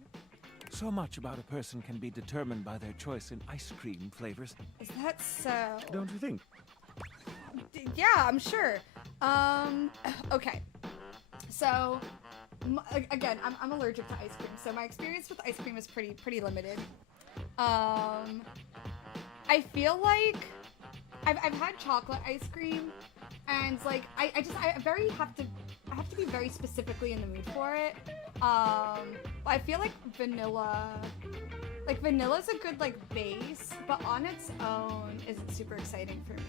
So much about a person can be determined by their choice in ice cream flavors. Is that so? Don't you think? Yeah, I'm sure. Okay. So, again, I'm allergic to ice cream, so my experience with ice cream is pretty limited. I feel like I've had chocolate ice cream, and like I have to be very specifically in the mood for it. I feel like vanilla's a good like base, but on its own isn't super exciting for me.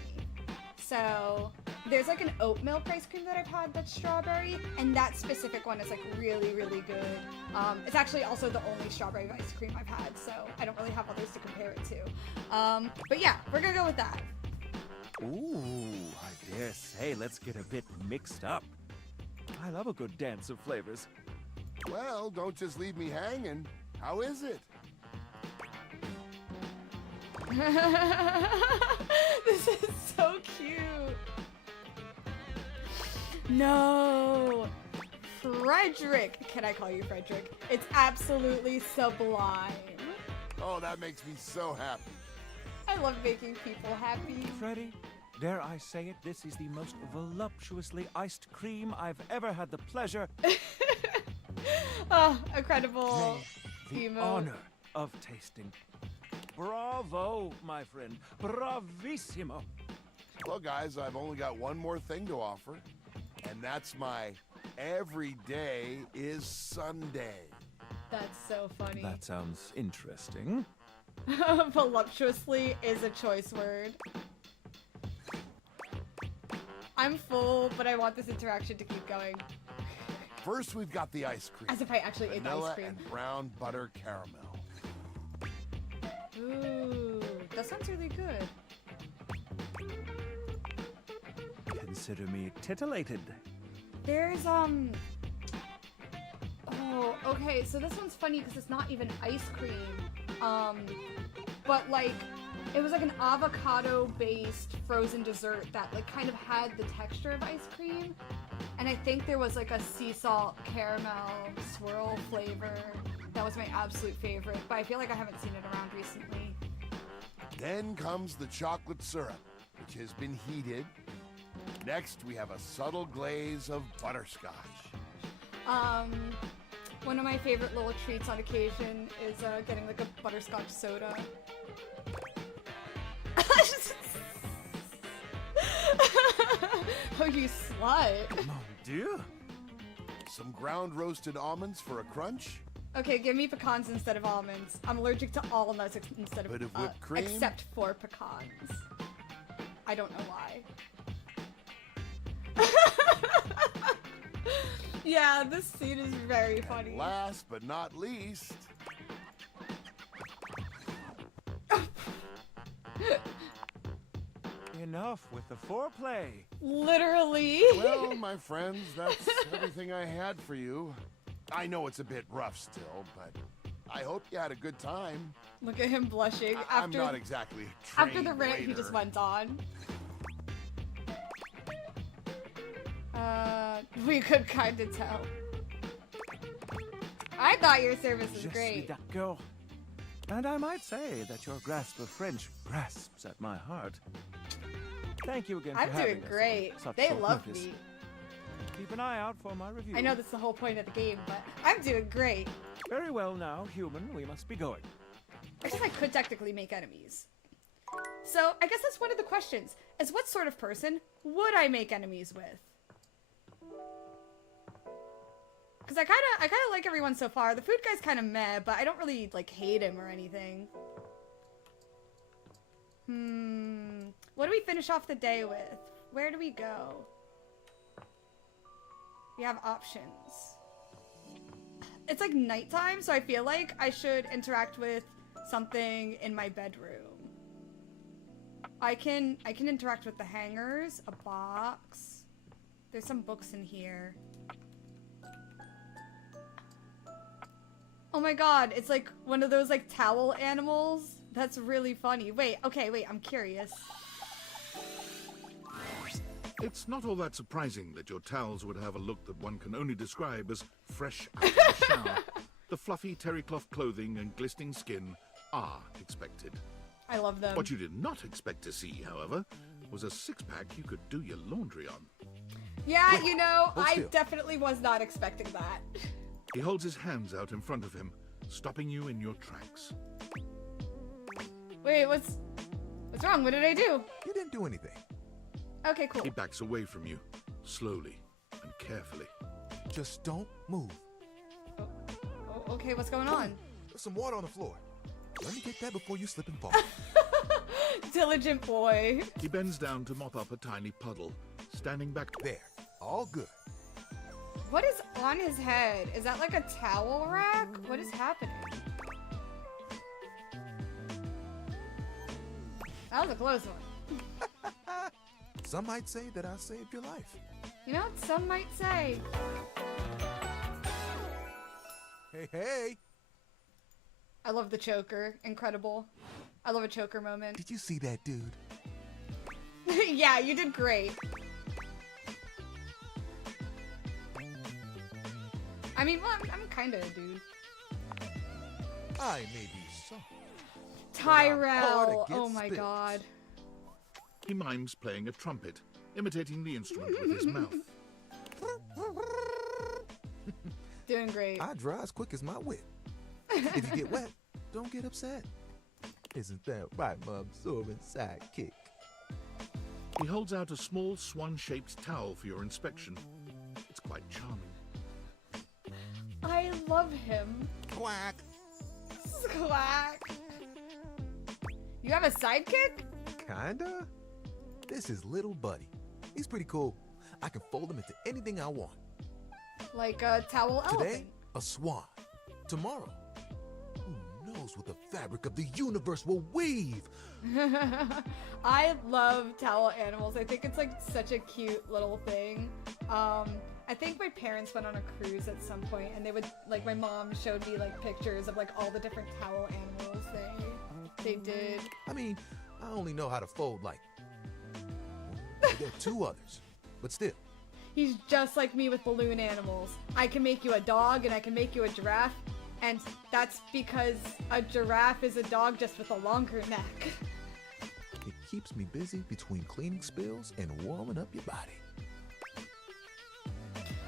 So there's like an oat milk ice cream that I've had that's strawberry, and that specific one is like really good. It's actually also the only strawberry ice cream I've had, so I don't really have others to compare it to. But yeah, we're gonna go with that. Ooh, I dare say, let's get a bit mixed up. I love a good dance of flavors. Well, don't just leave me hanging. How is it? This is so cute. No. Frederick. Can I call you Frederick? It's absolutely sublime. Oh, that makes me so happy. I love making people happy. Freddy, dare I say it, this is the most voluptuously iced cream I've ever had the pleasure. Oh, incredible. The emote. honor of tasting. Bravo, my friend. Bravissimo. Well, guys, I've only got one more thing to offer, and that's my every day is Sunday. That's so funny. That sounds interesting. Voluptuously is a choice word. I'm full, but I want this interaction to keep going. First, we've got the ice cream. As if I actually ate the Vanilla ice cream. and brown butter caramel. Ooh, that sounds really good. Consider me titillated. There's, oh, okay, so this one's funny because it's not even ice cream. But like, it was like an avocado-based frozen dessert that like kind of had the texture of ice cream. And I think there was like a sea salt caramel swirl flavor. That was my absolute favorite, but I feel like I haven't seen it around recently. Then comes the chocolate syrup, which has been heated. Next, we have a subtle glaze of butterscotch. One of my favorite little treats on occasion is getting like a butterscotch soda. Oh, you slut. Mon Dieu. Some ground roasted almonds for a crunch. Okay, give me pecans instead of almonds. I'm allergic to all nuts instead of Bit of whipped cream? except for pecans. I don't know why. Yeah, this scene is very funny. Last but not least, Enough with the foreplay. Literally. Well, my friends, that's everything I had for you. I know it's a bit rough still, but I hope you had a good time. Look at him blushing I'm not exactly a after the trained rant he waiter. just went on. We could kind of tell. I thought your service was Je suis great. d'accord. And I might say that your grasp of French grasps at my heart. Thank you again for I'm having doing us great. on such They short love notice. me. Keep an eye out for my review. I know that's the whole point of the game, but I'm doing great. Very well now, human, we must be going. I guess I could technically make enemies. So I guess that's one of the questions, is what sort of person would I make enemies with? Because I kind of like everyone so far. The food guy's kind of meh, but I don't really like hate him or anything. What do we finish off the day with? Where do we go? We have options. It's like nighttime, so I feel like I should interact with something in my bedroom. I can interact with the hangers, a box. There's some books in here. Oh my god, it's like one of those like towel animals. That's really funny. Wait, I'm curious. It's not all that surprising that your towels would have a look that one can only describe as fresh out of the shower. The fluffy terry cloth clothing and glistening skin are expected. I love them. What you did not expect to see, however, was a six-pack you could do your laundry on. Yeah, Wait, you know, hold I still. definitely was not expecting that. He holds his hands out in front of him, stopping you in your tracks. Wait, what's wrong? What did I do? You didn't do anything. Okay, cool. He backs away from you, slowly and carefully. Just don't move. Oh, okay, what's going on? There's some water on the floor. Let me get that before you slip and fall. Diligent boy. He bends down to mop up a tiny puddle, standing back there. All good. What is on his head? Is that like a towel rack? What is happening? That was a close one. Some might say that I saved your life. You know what some might say? Hey! I love the choker. Incredible. I love a choker moment. Did you see that dude? Yeah, you did great. I mean, well, I'm kind of a dude. I may be soft. Tyrell! Oh my god. He mimes playing a trumpet, imitating the instrument with his mouth. Doing great. I dry as quick as my whip. If you get wet, don't get upset. Isn't that right, my absorbent sidekick? He holds out a small swan-shaped towel for your inspection. It's quite charming. I love him. Quack. Quack. You have a sidekick? Kinda. This is Little Buddy. He's pretty cool. I can fold him into anything I want. Like a towel elephant. Today, a swan. Tomorrow, who knows what the fabric of the universe will weave? I love towel animals. I think it's like such a cute little thing. I think my parents went on a cruise at some point, and they would like my mom showed me like pictures of like all the different towel animals they did. I mean, I only know how to fold like there are two others, but still. He's just like me with balloon animals. I can make you a dog and I can make you a giraffe, and that's because a giraffe is a dog just with a longer neck. It keeps me busy between cleaning spills and warming up your body.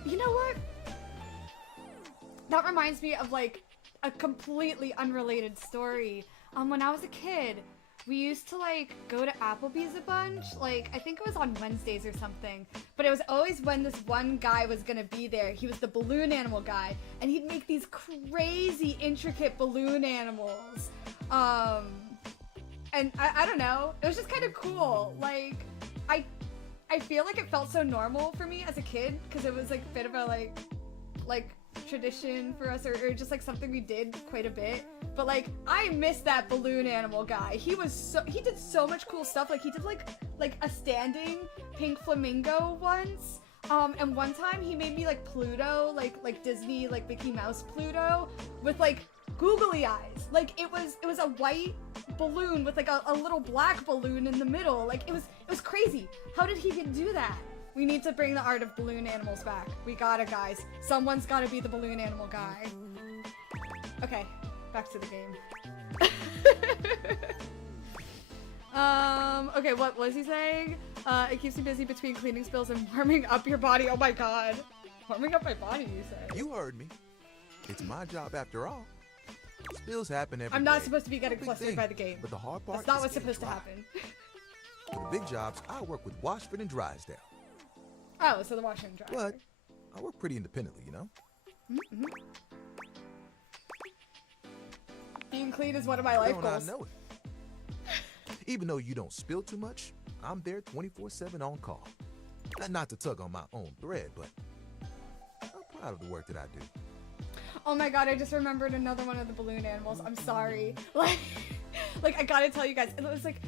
You know what? That reminds me of like a completely unrelated story. When I was a kid, we used to like go to Applebee's a bunch. Like I think it was on Wednesdays or something. But it was always when this one guy was gonna be there. He was the balloon animal guy, and he'd make these crazy intricate balloon animals. And I don't know. It was just kind of cool. Like I feel like it felt so normal for me as a kid because it was like a bit of a like tradition for us, or just like something we did quite a bit. But like, I miss that balloon animal guy. He did so much cool stuff. Like he did like a standing pink flamingo once. And one time he made me like Pluto, like Disney, like Mickey Mouse Pluto, with like googly eyes. Like it was a white balloon with like a little black balloon in the middle. Like it was crazy. How did he even do that? We need to bring the art of balloon animals back. We gotta, guys. Someone's gotta be the balloon animal guy. Okay, back to the game. Okay, what was he saying? It keeps you busy between cleaning spills and warming up your body. Oh my god. Warming up my body, you said. You heard me. It's my job after all. Spills happen every I'm not day. supposed to be getting No big flustered thing, by the game. But the hard part That's not is what's getting supposed to dry. happen. For the big jobs, I work with Washford and Drysdale. Oh, so the washing and drying. But I work pretty independently, you know? Mm-hmm. Being clean is one of my life Don't goals. I know it? Even though you don't spill too much, I'm there 24/7 on call. Not to tug on my own thread, but I'm proud of the work that I do. Oh my god, I just remembered another one of the balloon animals. I'm sorry. Like I gotta tell you guys, it was like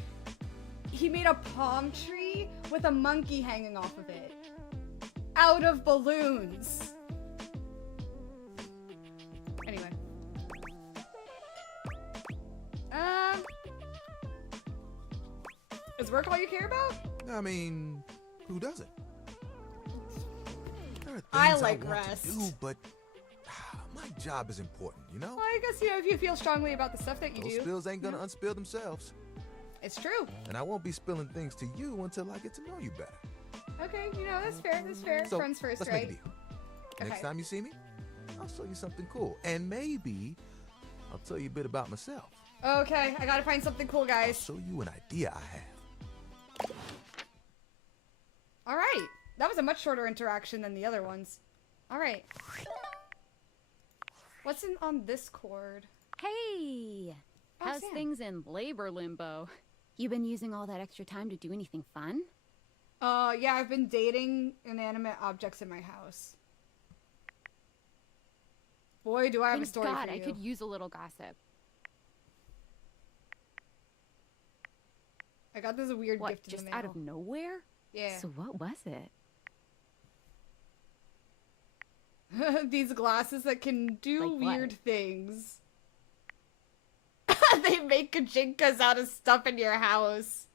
he made a palm tree with a monkey hanging off of it. Out of balloons. Anyway. Is work all you care about? I mean, who doesn't? There are things I like want rest. to do, but my job is important, you know? Well, I guess, you know, if you feel strongly about the stuff that you Those do. spills ain't gonna unspill themselves. It's true. And I won't be spilling things to you until I get to know you better. Okay, you know, that's fair, that's fair. So, Friends first, let's right? make a deal. Okay. Next time you see me, I'll show you something cool. And maybe I'll tell you a bit about myself. Okay, I gotta find something cool, guys. Show you an idea I have. Alright. That was a much shorter interaction than the other ones. Alright. What's on this cord? Hey! Oh, How's Sam. things in labor limbo? You been using all that extra time to do anything fun? Yeah, I've been dating inanimate objects in my house. Boy, do I have a Thank story God, for you. I could use a little gossip. I got this weird What, gift in just the mail. out of nowhere? Yeah. So what was it? These glasses that can do Like what? weird things. They make kajinkas out of stuff in your house.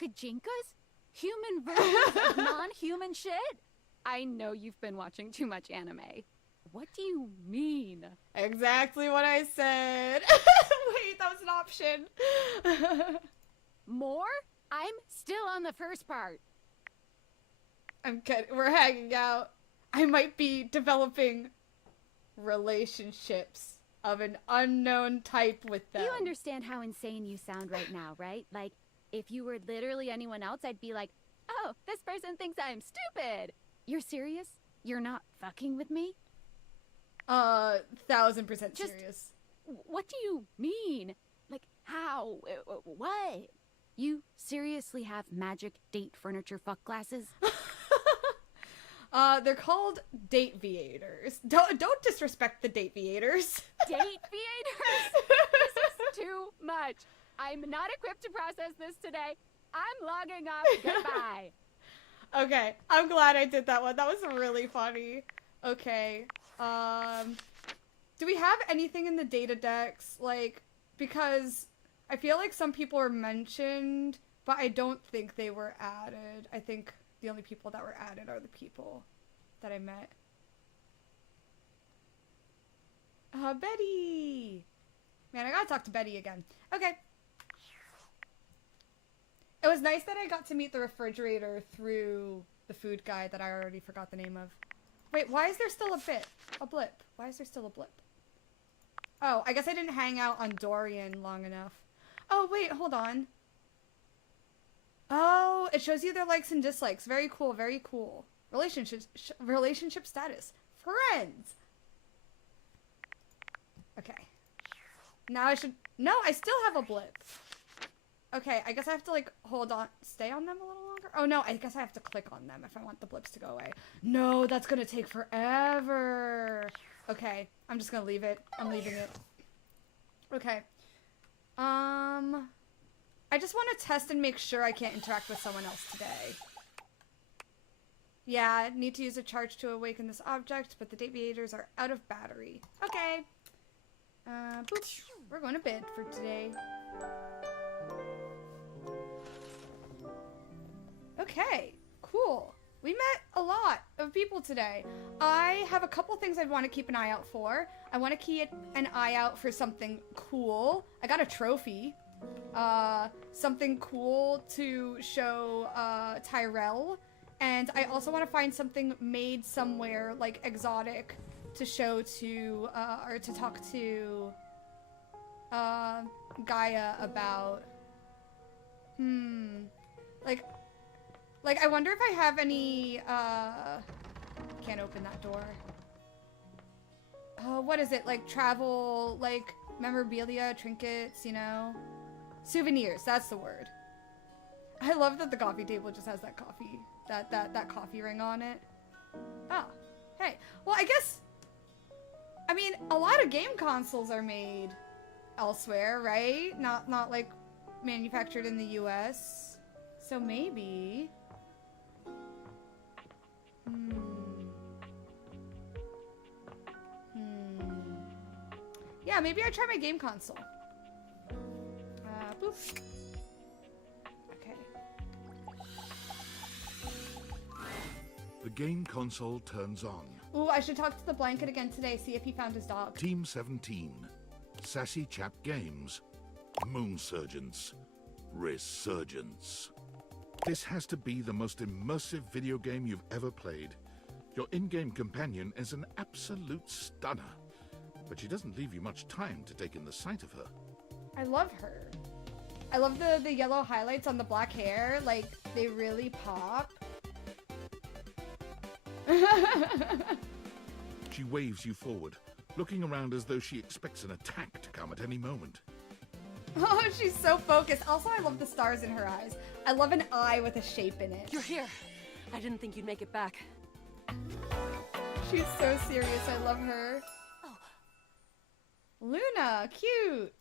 Kajinkas? Human versions of non-human shit? I know you've been watching too much anime. What do you mean? Exactly what I said. Wait, that was an option. More? I'm still on the first part. I'm kidding. We're hanging out. I might be developing relationships of an unknown type with them. You understand how insane you sound right now, right? Like, if you were literally anyone else, I'd be like, oh, this person thinks I'm stupid. You're serious? You're not fucking with me? 1000% Just- serious. What do you mean? Like, how? What? You seriously have magic date furniture fuck glasses? They're called date viators. Don't disrespect the date viators. Date viators? This is too much. I'm not equipped to process this today. I'm logging off. Goodbye. Okay, I'm glad I did that one. That was really funny. Okay, do we have anything in the data decks? Like, because I feel like some people are mentioned, but I don't think they were added. I think the only people that were added are the people that I met. Betty! Man, I gotta talk to Betty again. Okay. It was nice that I got to meet the refrigerator through the food guy that I already forgot the name of. Wait, why is there still a blip? Why is there still a blip? Oh, I guess I didn't hang out on Dorian long enough. Oh, wait, hold on. Oh, it shows you their likes and dislikes. Very cool, very cool. Relationship status. Friends! Okay. Now I should... No, I still have a blip. Okay, I guess I have to, like, hold on, stay on them a little longer? Oh, no, I guess I have to click on them if I want the blips to go away. No, that's gonna take forever. Okay, I'm just gonna leave it. I'm leaving it. Okay. I just want to test and make sure I can't interact with someone else today. Yeah, need to use a charge to awaken this object, but the deviators are out of battery. Okay. Boop. We're going to bed for today. Okay, cool. We met a lot of people today. I have a couple things I want to keep an eye out for. I want to keep an eye out for something cool. I got a trophy. Something cool to show Tyrell. And I also want to find something made somewhere, like, exotic to show to, or to talk to, Gaia about. Like, I wonder if I have any, can't open that door. What is it? Like, travel, like, memorabilia, trinkets, you know? Souvenirs, that's the word. I love that the coffee table just has that coffee, that coffee ring on it. Ah, hey. Well, I guess, I mean, a lot of game consoles are made elsewhere, right? Not like, manufactured in the US. So maybe... Yeah, maybe I try my game console. Boop. Okay. The game console turns on. Ooh, I should talk to the blanket again today, see if he found his dog. Team 17. Sassy Chap Games. Moon Surgeons. Resurgence. This has to be the most immersive video game you've ever played. Your in-game companion is an absolute stunner, but she doesn't leave you much time to take in the sight of her. I love her. I love the yellow highlights on the black hair. Like, they really pop. She waves you forward, looking around as though she expects an attack to come at any moment. Oh, she's so focused. Also, I love the stars in her eyes. I love an eye with a shape in it. You're here. I didn't think you'd make it back. She's so serious. I love her. Oh. Luna, cute.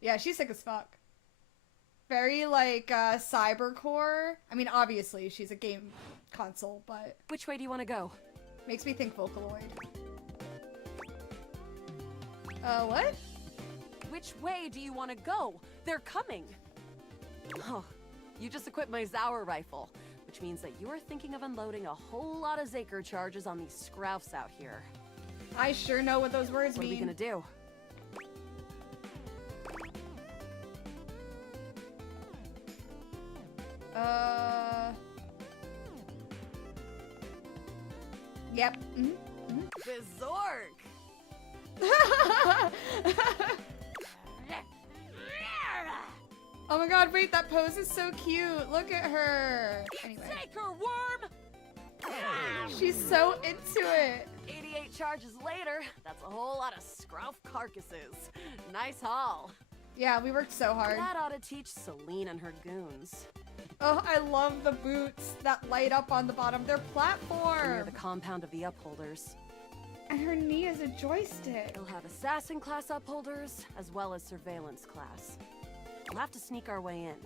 Yeah, she's sick as fuck. Very, like, cybercore. I mean, obviously, she's a game console, but... Which way do you want to go? Makes me think Vocaloid. What? Which way do you want to go? They're coming. Oh, you just equipped my Zauer rifle, which means that you're thinking of unloading a whole lot of Zaker charges on these scroufs out here. I sure know what those words mean. What are we gonna do? Yep. Berserk! Oh my god, wait, that pose is so cute. Look at her. Anyway. Zaker worm! She's so into it. 88 charges later, that's a whole lot of scrouf carcasses. Nice haul. Yeah, we worked so hard. That ought to teach Celine and her goons. Oh, I love the boots that light up on the bottom. They're platform. Near the compound of the upholders. And her knee is a joystick. They'll have assassin class upholders, as well as surveillance class. We'll have to sneak our way in,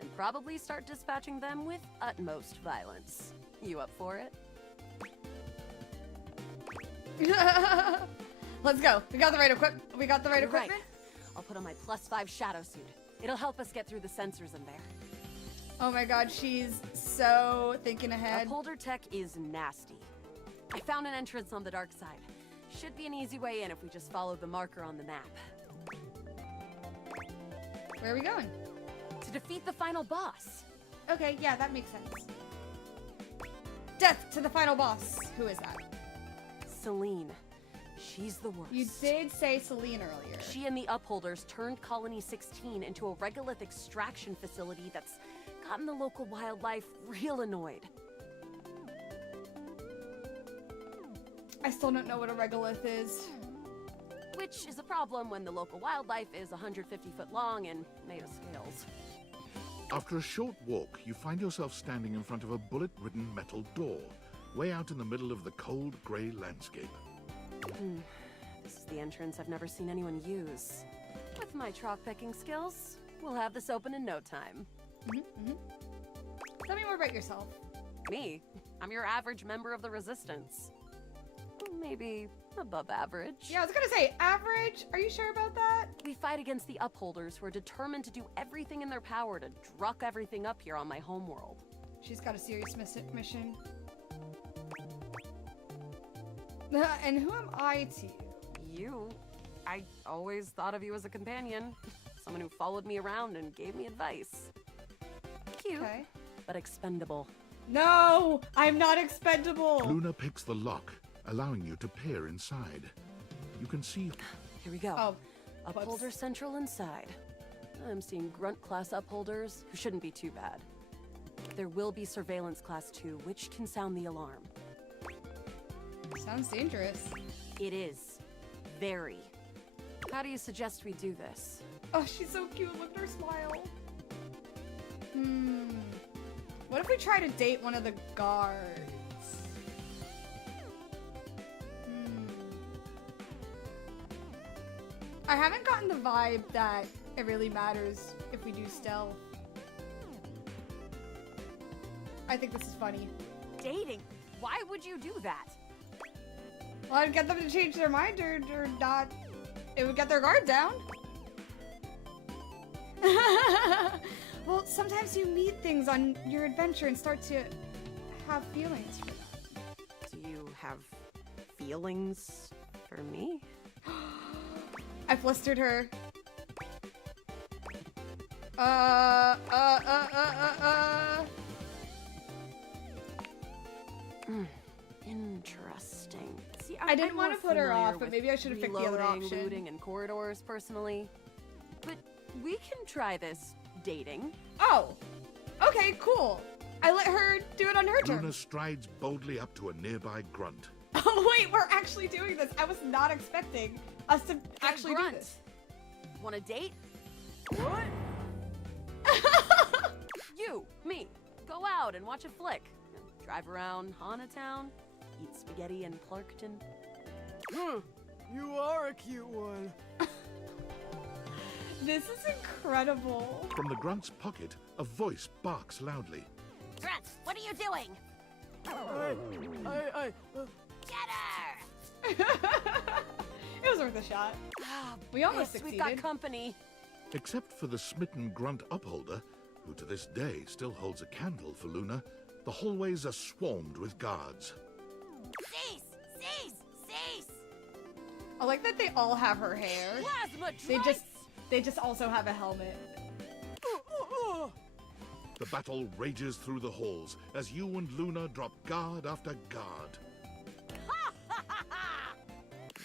and probably start dispatching them with utmost violence. You up for it? Let's go. We got the right equipment. We got the right equipment. Right. I'll put on my +5 shadow suit. It'll help us get through the sensors in there. Oh my god, she's so thinking ahead. Upholder tech is nasty. I found an entrance on the dark side. Should be an easy way in if we just follow the marker on the map. Where are we going? To defeat the final boss. Okay, yeah, that makes sense. Death to the final boss. Who is that? Celine. She's the worst. You did say Celine earlier. She and the Upholders turned Colony 16 into a regolith extraction facility that's gotten the local wildlife real annoyed. I still don't know what a regolith is. Which which is a problem when the local wildlife is 150 foot long and made of scales. After a short walk, you find yourself standing in front of a bullet-ridden metal door, way out in the middle of the cold, grey landscape. This is the entrance I've never seen anyone use. With my chalk-picking skills, we'll have this open in no time. Tell me more about yourself. Me? I'm your average member of the Resistance. Maybe above average. Yeah, I was gonna say, average? Are you sure about that? We fight against the Upholders, who are determined to do everything in their power to druck everything up here on my homeworld. She's got a serious mission. And who am I to you? You? I always thought of you as a companion. Someone who followed me around and gave me advice. Cute, but expendable. No! I'm not expendable! Luna picks the lock, allowing you to peer inside. You can see... Here we go. Oh, Upholder Central inside. I'm seeing Grunt class Upholders, who shouldn't be too bad. There will be Surveillance class 2, which can sound the alarm. Sounds dangerous. It is. Very. How do you suggest we do this? Oh, she's so cute. Look at her smile. What if we try to date one of the guards? I haven't gotten the vibe that it really matters if we do stealth. I think this is funny. Dating? Why would you do that? Well, I'd get them to change their mind or not. It would get their guard down. Well, sometimes you meet things on your adventure and start to have feelings for them. Do you have feelings for me? I flustered her. Interesting. See, I didn't I'm want more to put her familiar off, but with maybe I should have picked the other reloading, option. looting, and corridors, personally. But we can try this dating. Oh, okay, cool. I let her do it on her terms. Luna strides boldly up to a nearby grunt. Oh wait, we're actually doing this. I was not expecting us to actually do this. Want a date? What? You, me, go out and watch a flick. Drive around Haunatown, eat spaghetti in Clarkton. You are a cute one. This is incredible. From the grunt's pocket, a voice barks loudly. Grunt, what are you doing? Get her! It was worth a shot. We almost Yes, succeeded. we got company. Except for the smitten grunt upholder, who to this day still holds a candle for Luna, the hallways are swarmed with guards. Cease! I like that they all have her hair. Plasma They just also have a helmet. The battle rages through the halls as you and Luna drop guard after guard.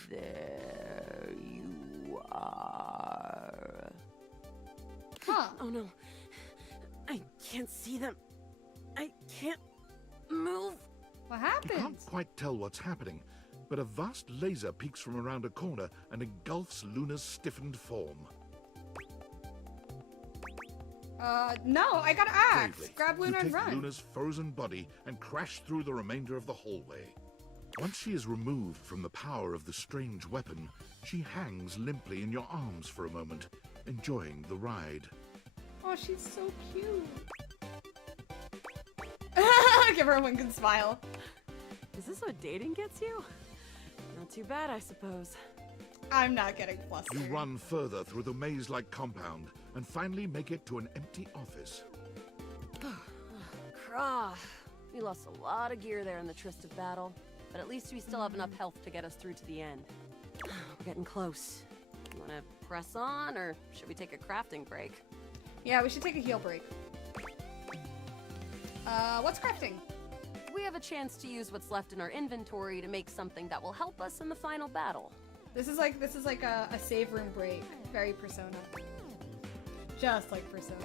There you are. Huh. Oh no. I can't see them. I can't move. What You happened? can't quite tell what's happening, but a vast laser peeks from around a corner and engulfs Luna's stiffened form. No, I got an axe. Bravely, Grab Luna you and take run. Luna's frozen body and crash through the remainder of the hallway. Once she is removed from the power of the strange weapon, she hangs limply in your arms for a moment, enjoying the ride. Oh, she's so cute. Give her a wink and smile. Is this what dating gets you? Not too bad, I suppose. I'm not getting flustered. You run further through the maze-like compound and finally make it to an empty office. Craw. We lost a lot of gear there in the tryst of battle, but at least we still have enough health to get us through to the end. We're getting close. You wanna press on, or should we take a crafting break? Yeah, we should take a heal break. What's crafting? We have a chance to use what's left in our inventory to make something that will help us in the final battle. This is like a save room break. Very Persona. Just like Persona.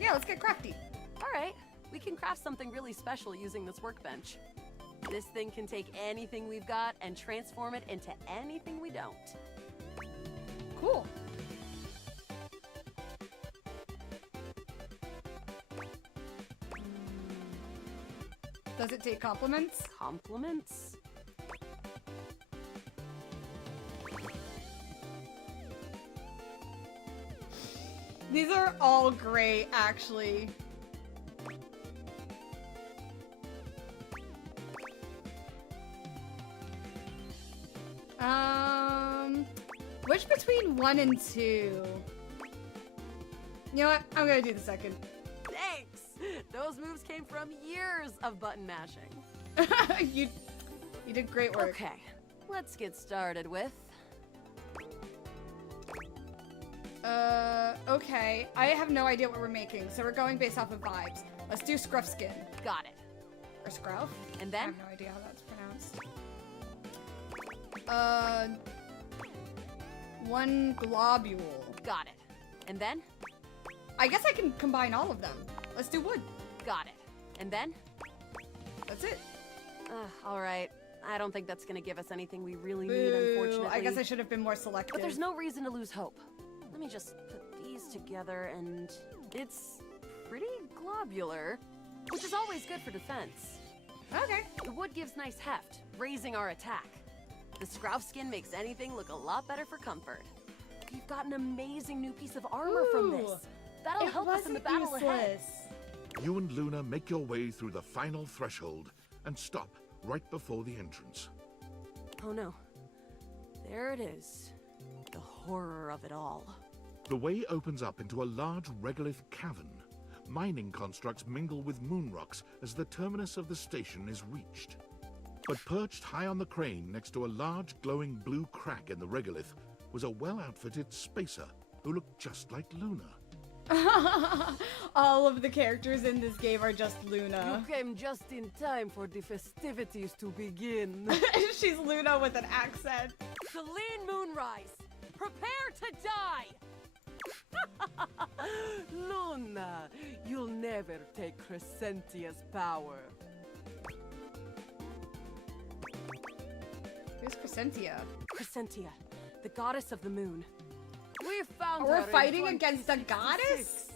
Yeah, let's get crafty. All right, we can craft something really special using this workbench. This thing can take anything we've got and transform it into anything we don't. Cool. Does it take compliments? Compliments? These are all great, actually. Which between 1 and 2? You know what? I'm gonna do the second. Thanks! Those moves came from years of button mashing. You did great work. Okay, let's get started with... Okay. I have no idea what we're making, so we're going based off of vibes. Let's do scruff skin. Got it. Or scruff? And then? I have no idea how that's pronounced. One globule. Got it. And then? I guess I can combine all of them. Let's do wood. Got it. And then? That's it. Alright. I don't think that's gonna give us anything we really need, unfortunately. I guess I should have been more selective. But there's no reason to lose hope. Let me just put these together and... It's pretty globular, which is always good for defense. Okay. The wood gives nice heft, raising our attack. The Scrouf skin makes anything look a lot better for comfort. We've got an amazing new piece of armor from this. That'll help us in the battle ahead. You and Luna make your way through the final threshold and stop right before the entrance. Oh no. There it is. The horror of it all. The way opens up into a large regolith cavern. Mining constructs mingle with moon rocks as the terminus of the station is reached. But perched high on the crane next to a large glowing blue crack in the regolith was a well-outfitted spacer who looked just like Luna. All of the characters in this game are just Luna. You came just in time for the festivities to begin. She's Luna with an accent. Celine Moonrise, prepare to die! Luna, you'll never take Crescentia's power. Who's Crescentia? Crescentia, the goddess of the moon. We found Oh, her we're fighting in against a 2066. goddess?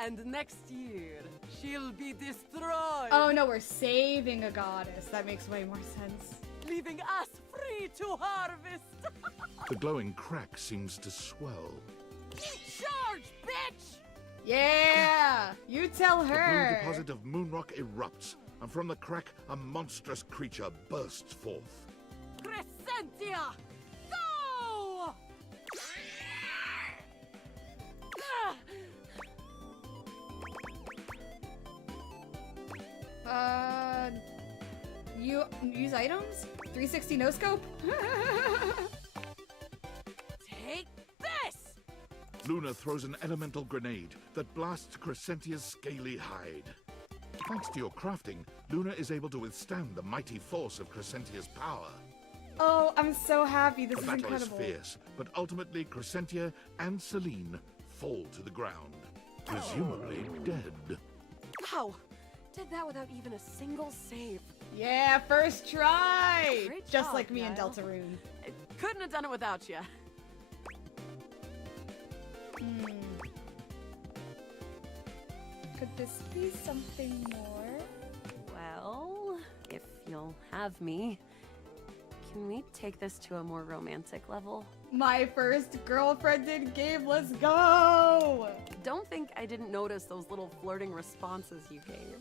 And next year, she'll be destroyed. Oh no, we're saving a goddess. That makes way more sense. Leaving us free to harvest. The glowing crack seems to swell. Charge, bitch! Yeah! You tell The her! blue deposit of moonrock erupts, and from the crack, a monstrous creature bursts forth. Crescentia, go! You use items? 360 no scope? Take this! Luna throws an elemental grenade that blasts Crescentia's scaly hide. Thanks to your crafting, Luna is able to withstand the mighty force of Crescentia's power. Oh, I'm so happy. This The is battle incredible. is fierce, but ultimately Crescentia and Celine fall to the ground, presumably dead. Wow, did that without even a single save. Yeah, first try! Great Just job, like me and Guile. Deltarune. Couldn't have done it without you. Could this be something more? Well, if you'll have me, can we take this to a more romantic level? My first girlfriended game, let's go! Don't think I didn't notice those little flirting responses you gave.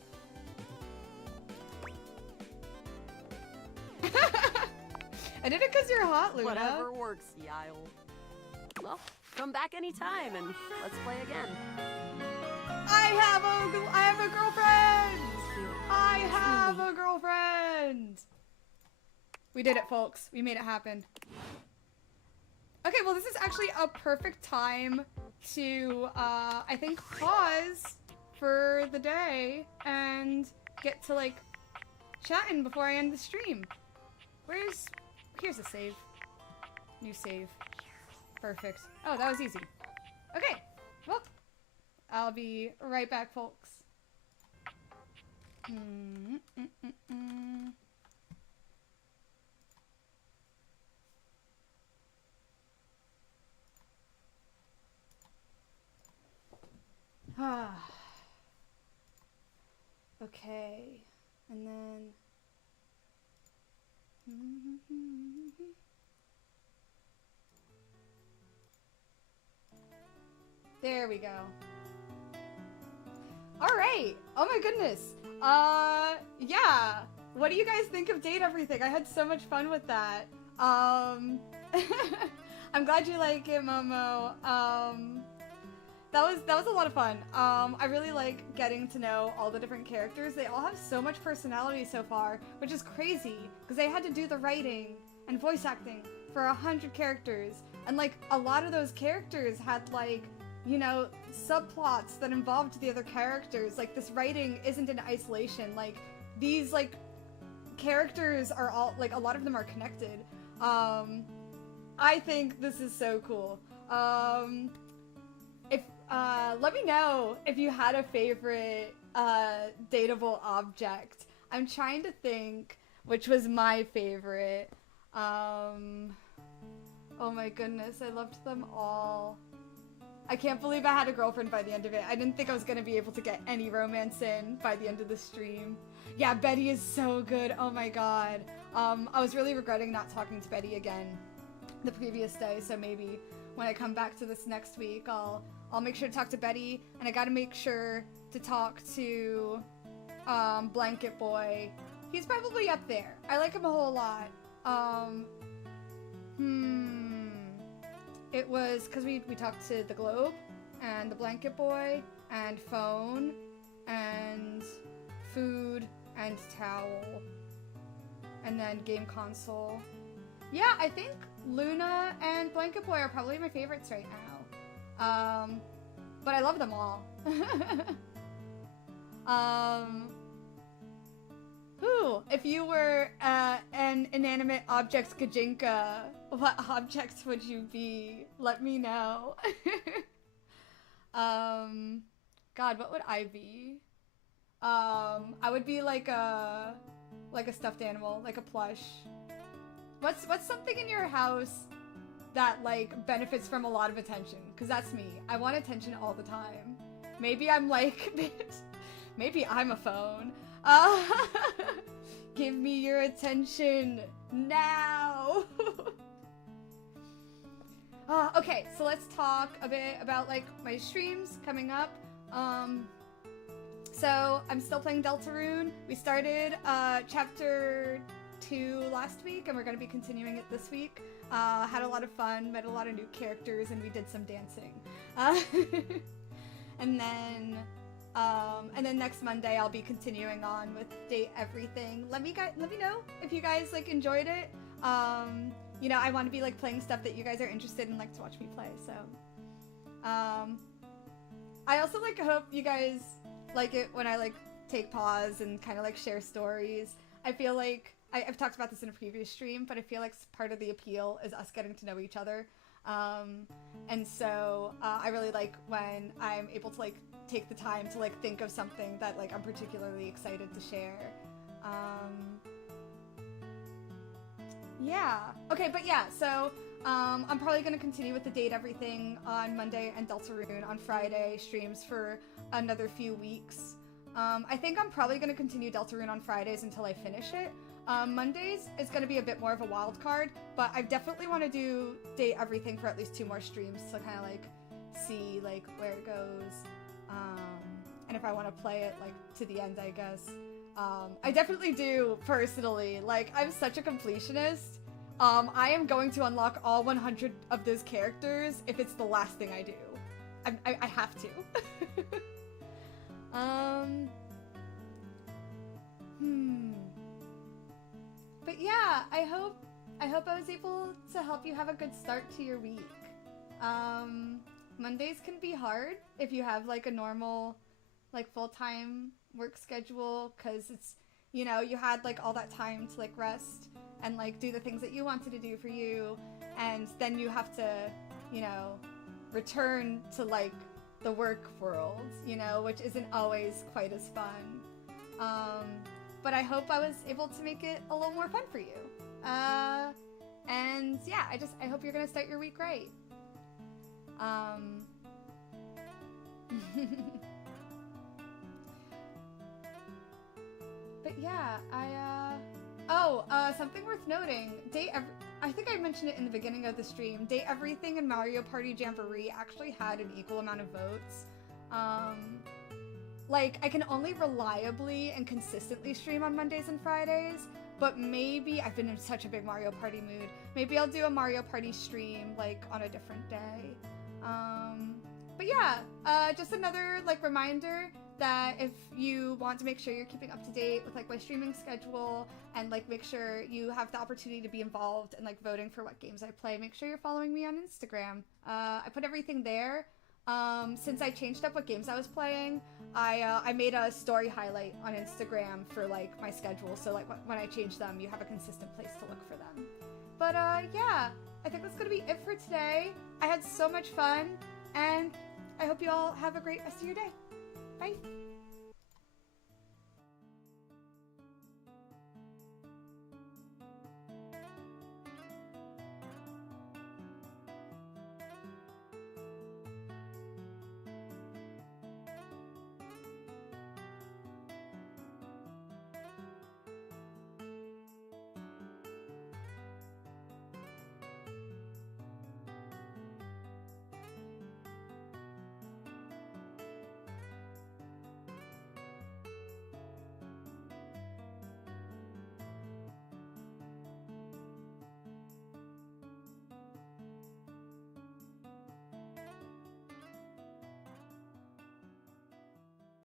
I did it because you're hot, Luna. Whatever works, Yile. Well, come back anytime and let's play again. I have a girlfriend! I have a girlfriend! We did it, folks. We made it happen. Okay, well, this is actually a perfect time to, I think, pause for the day and get to, like, chatting before I end the stream. Here's a save. New save. Perfect. Oh, that was easy. Okay, well, I'll be right back, folks. Okay, and then... There we go. Alright! Oh my goodness! Yeah! What do you guys think of Date Everything? I had so much fun with that. I'm glad you like it, Momo. That was a lot of fun. I really like getting to know all the different characters. They all have so much personality so far, which is crazy, because they had to do the writing and voice acting for 100 characters, and like a lot of those characters had like, you know, subplots that involved the other characters. Like this writing isn't in isolation. Like these like characters are all like, a lot of them are connected. I think this is so cool. Let me know if you had a favorite dateable object. I'm trying to think which was my favorite. Oh my goodness, I loved them all. I can't believe I had a girlfriend by the end of it. I didn't think I was gonna be able to get any romance in by the end of the stream. Yeah, Betty is so good. Oh my god. I was really regretting not talking to Betty again the previous day, so maybe when I come back to this next week, I'll make sure to talk to Betty, and I gotta make sure to talk to Blanket Boy. He's probably up there. I like him a whole lot. It was because we talked to the Globe and the Blanket Boy and Phone and Food and Towel and then Game Console. Yeah, I think Luna and Blanket Boy are probably my favorites right now. But I love them all. If you were an inanimate object Gajinka, what objects would you be? Let me know. God, what would I be? I would be like a stuffed animal, like a plush. What's something in your house that like benefits from a lot of attention? Because that's me. I want attention all the time. Maybe I'm like, maybe I'm a phone. Give me your attention now. Okay, so let's talk a bit about like my streams coming up. So I'm still playing Deltarune. We started chapter 2 last week, and we're going to be continuing it this week. Had a lot of fun, met a lot of new characters, and we did some dancing. And then next Monday I'll be continuing on with Date Everything. Let me know if you guys like enjoyed it. You know, I want to be like playing stuff that you guys are interested in, like to watch me play. So, I also like hope you guys like it when I like take pause and kind of like share stories. I feel like I've talked about this in a previous stream, but I feel like part of the appeal is us getting to know each other. And so I really like when I'm able to like take the time to like think of something that like I'm particularly excited to share. Yeah. Okay, but yeah, so I'm probably going to continue with the Date Everything on Monday and Deltarune on Friday streams for another few weeks. I think I'm probably going to continue Deltarune on Fridays until I finish it. Mondays is going to be a bit more of a wild card, but I definitely want to do Date Everything for at least 2 more streams to kind of like see like where it goes, and if I want to play it like to the end, I guess. I definitely do personally. Like, I'm such a completionist. I am going to unlock all 100 of those characters if it's the last thing I do. I have to. But yeah, I hope I was able to help you have a good start to your week. Mondays can be hard if you have like a normal, like full-time work schedule, because it's, you know, you had like all that time to like rest and like do the things that you wanted to do for you, and then you have to, you know, return to like the work world, you know, which isn't always quite as fun. But I hope I was able to make it a little more fun for you. And yeah, I hope you're gonna start your week right. But yeah, something worth noting. I think I mentioned it in the beginning of the stream. Date Everything and Mario Party Jamboree actually had an equal amount of votes. Like, I can only reliably and consistently stream on Mondays and Fridays, but maybe I've been in such a big Mario Party mood. Maybe I'll do a Mario Party stream, like, on a different day. But yeah, just another, like, reminder that if you want to make sure you're keeping up to date with, like, my streaming schedule and, like, make sure you have the opportunity to be involved and, like, voting for what games I play, make sure you're following me on Instagram. I put everything there. Since I changed up what games I was playing, I made a story highlight on Instagram for, like, my schedule, so, like, when I change them, you have a consistent place to look for them. But, yeah, I think that's gonna be it for today. I had so much fun, and I hope you all have a great rest of your day. Bye!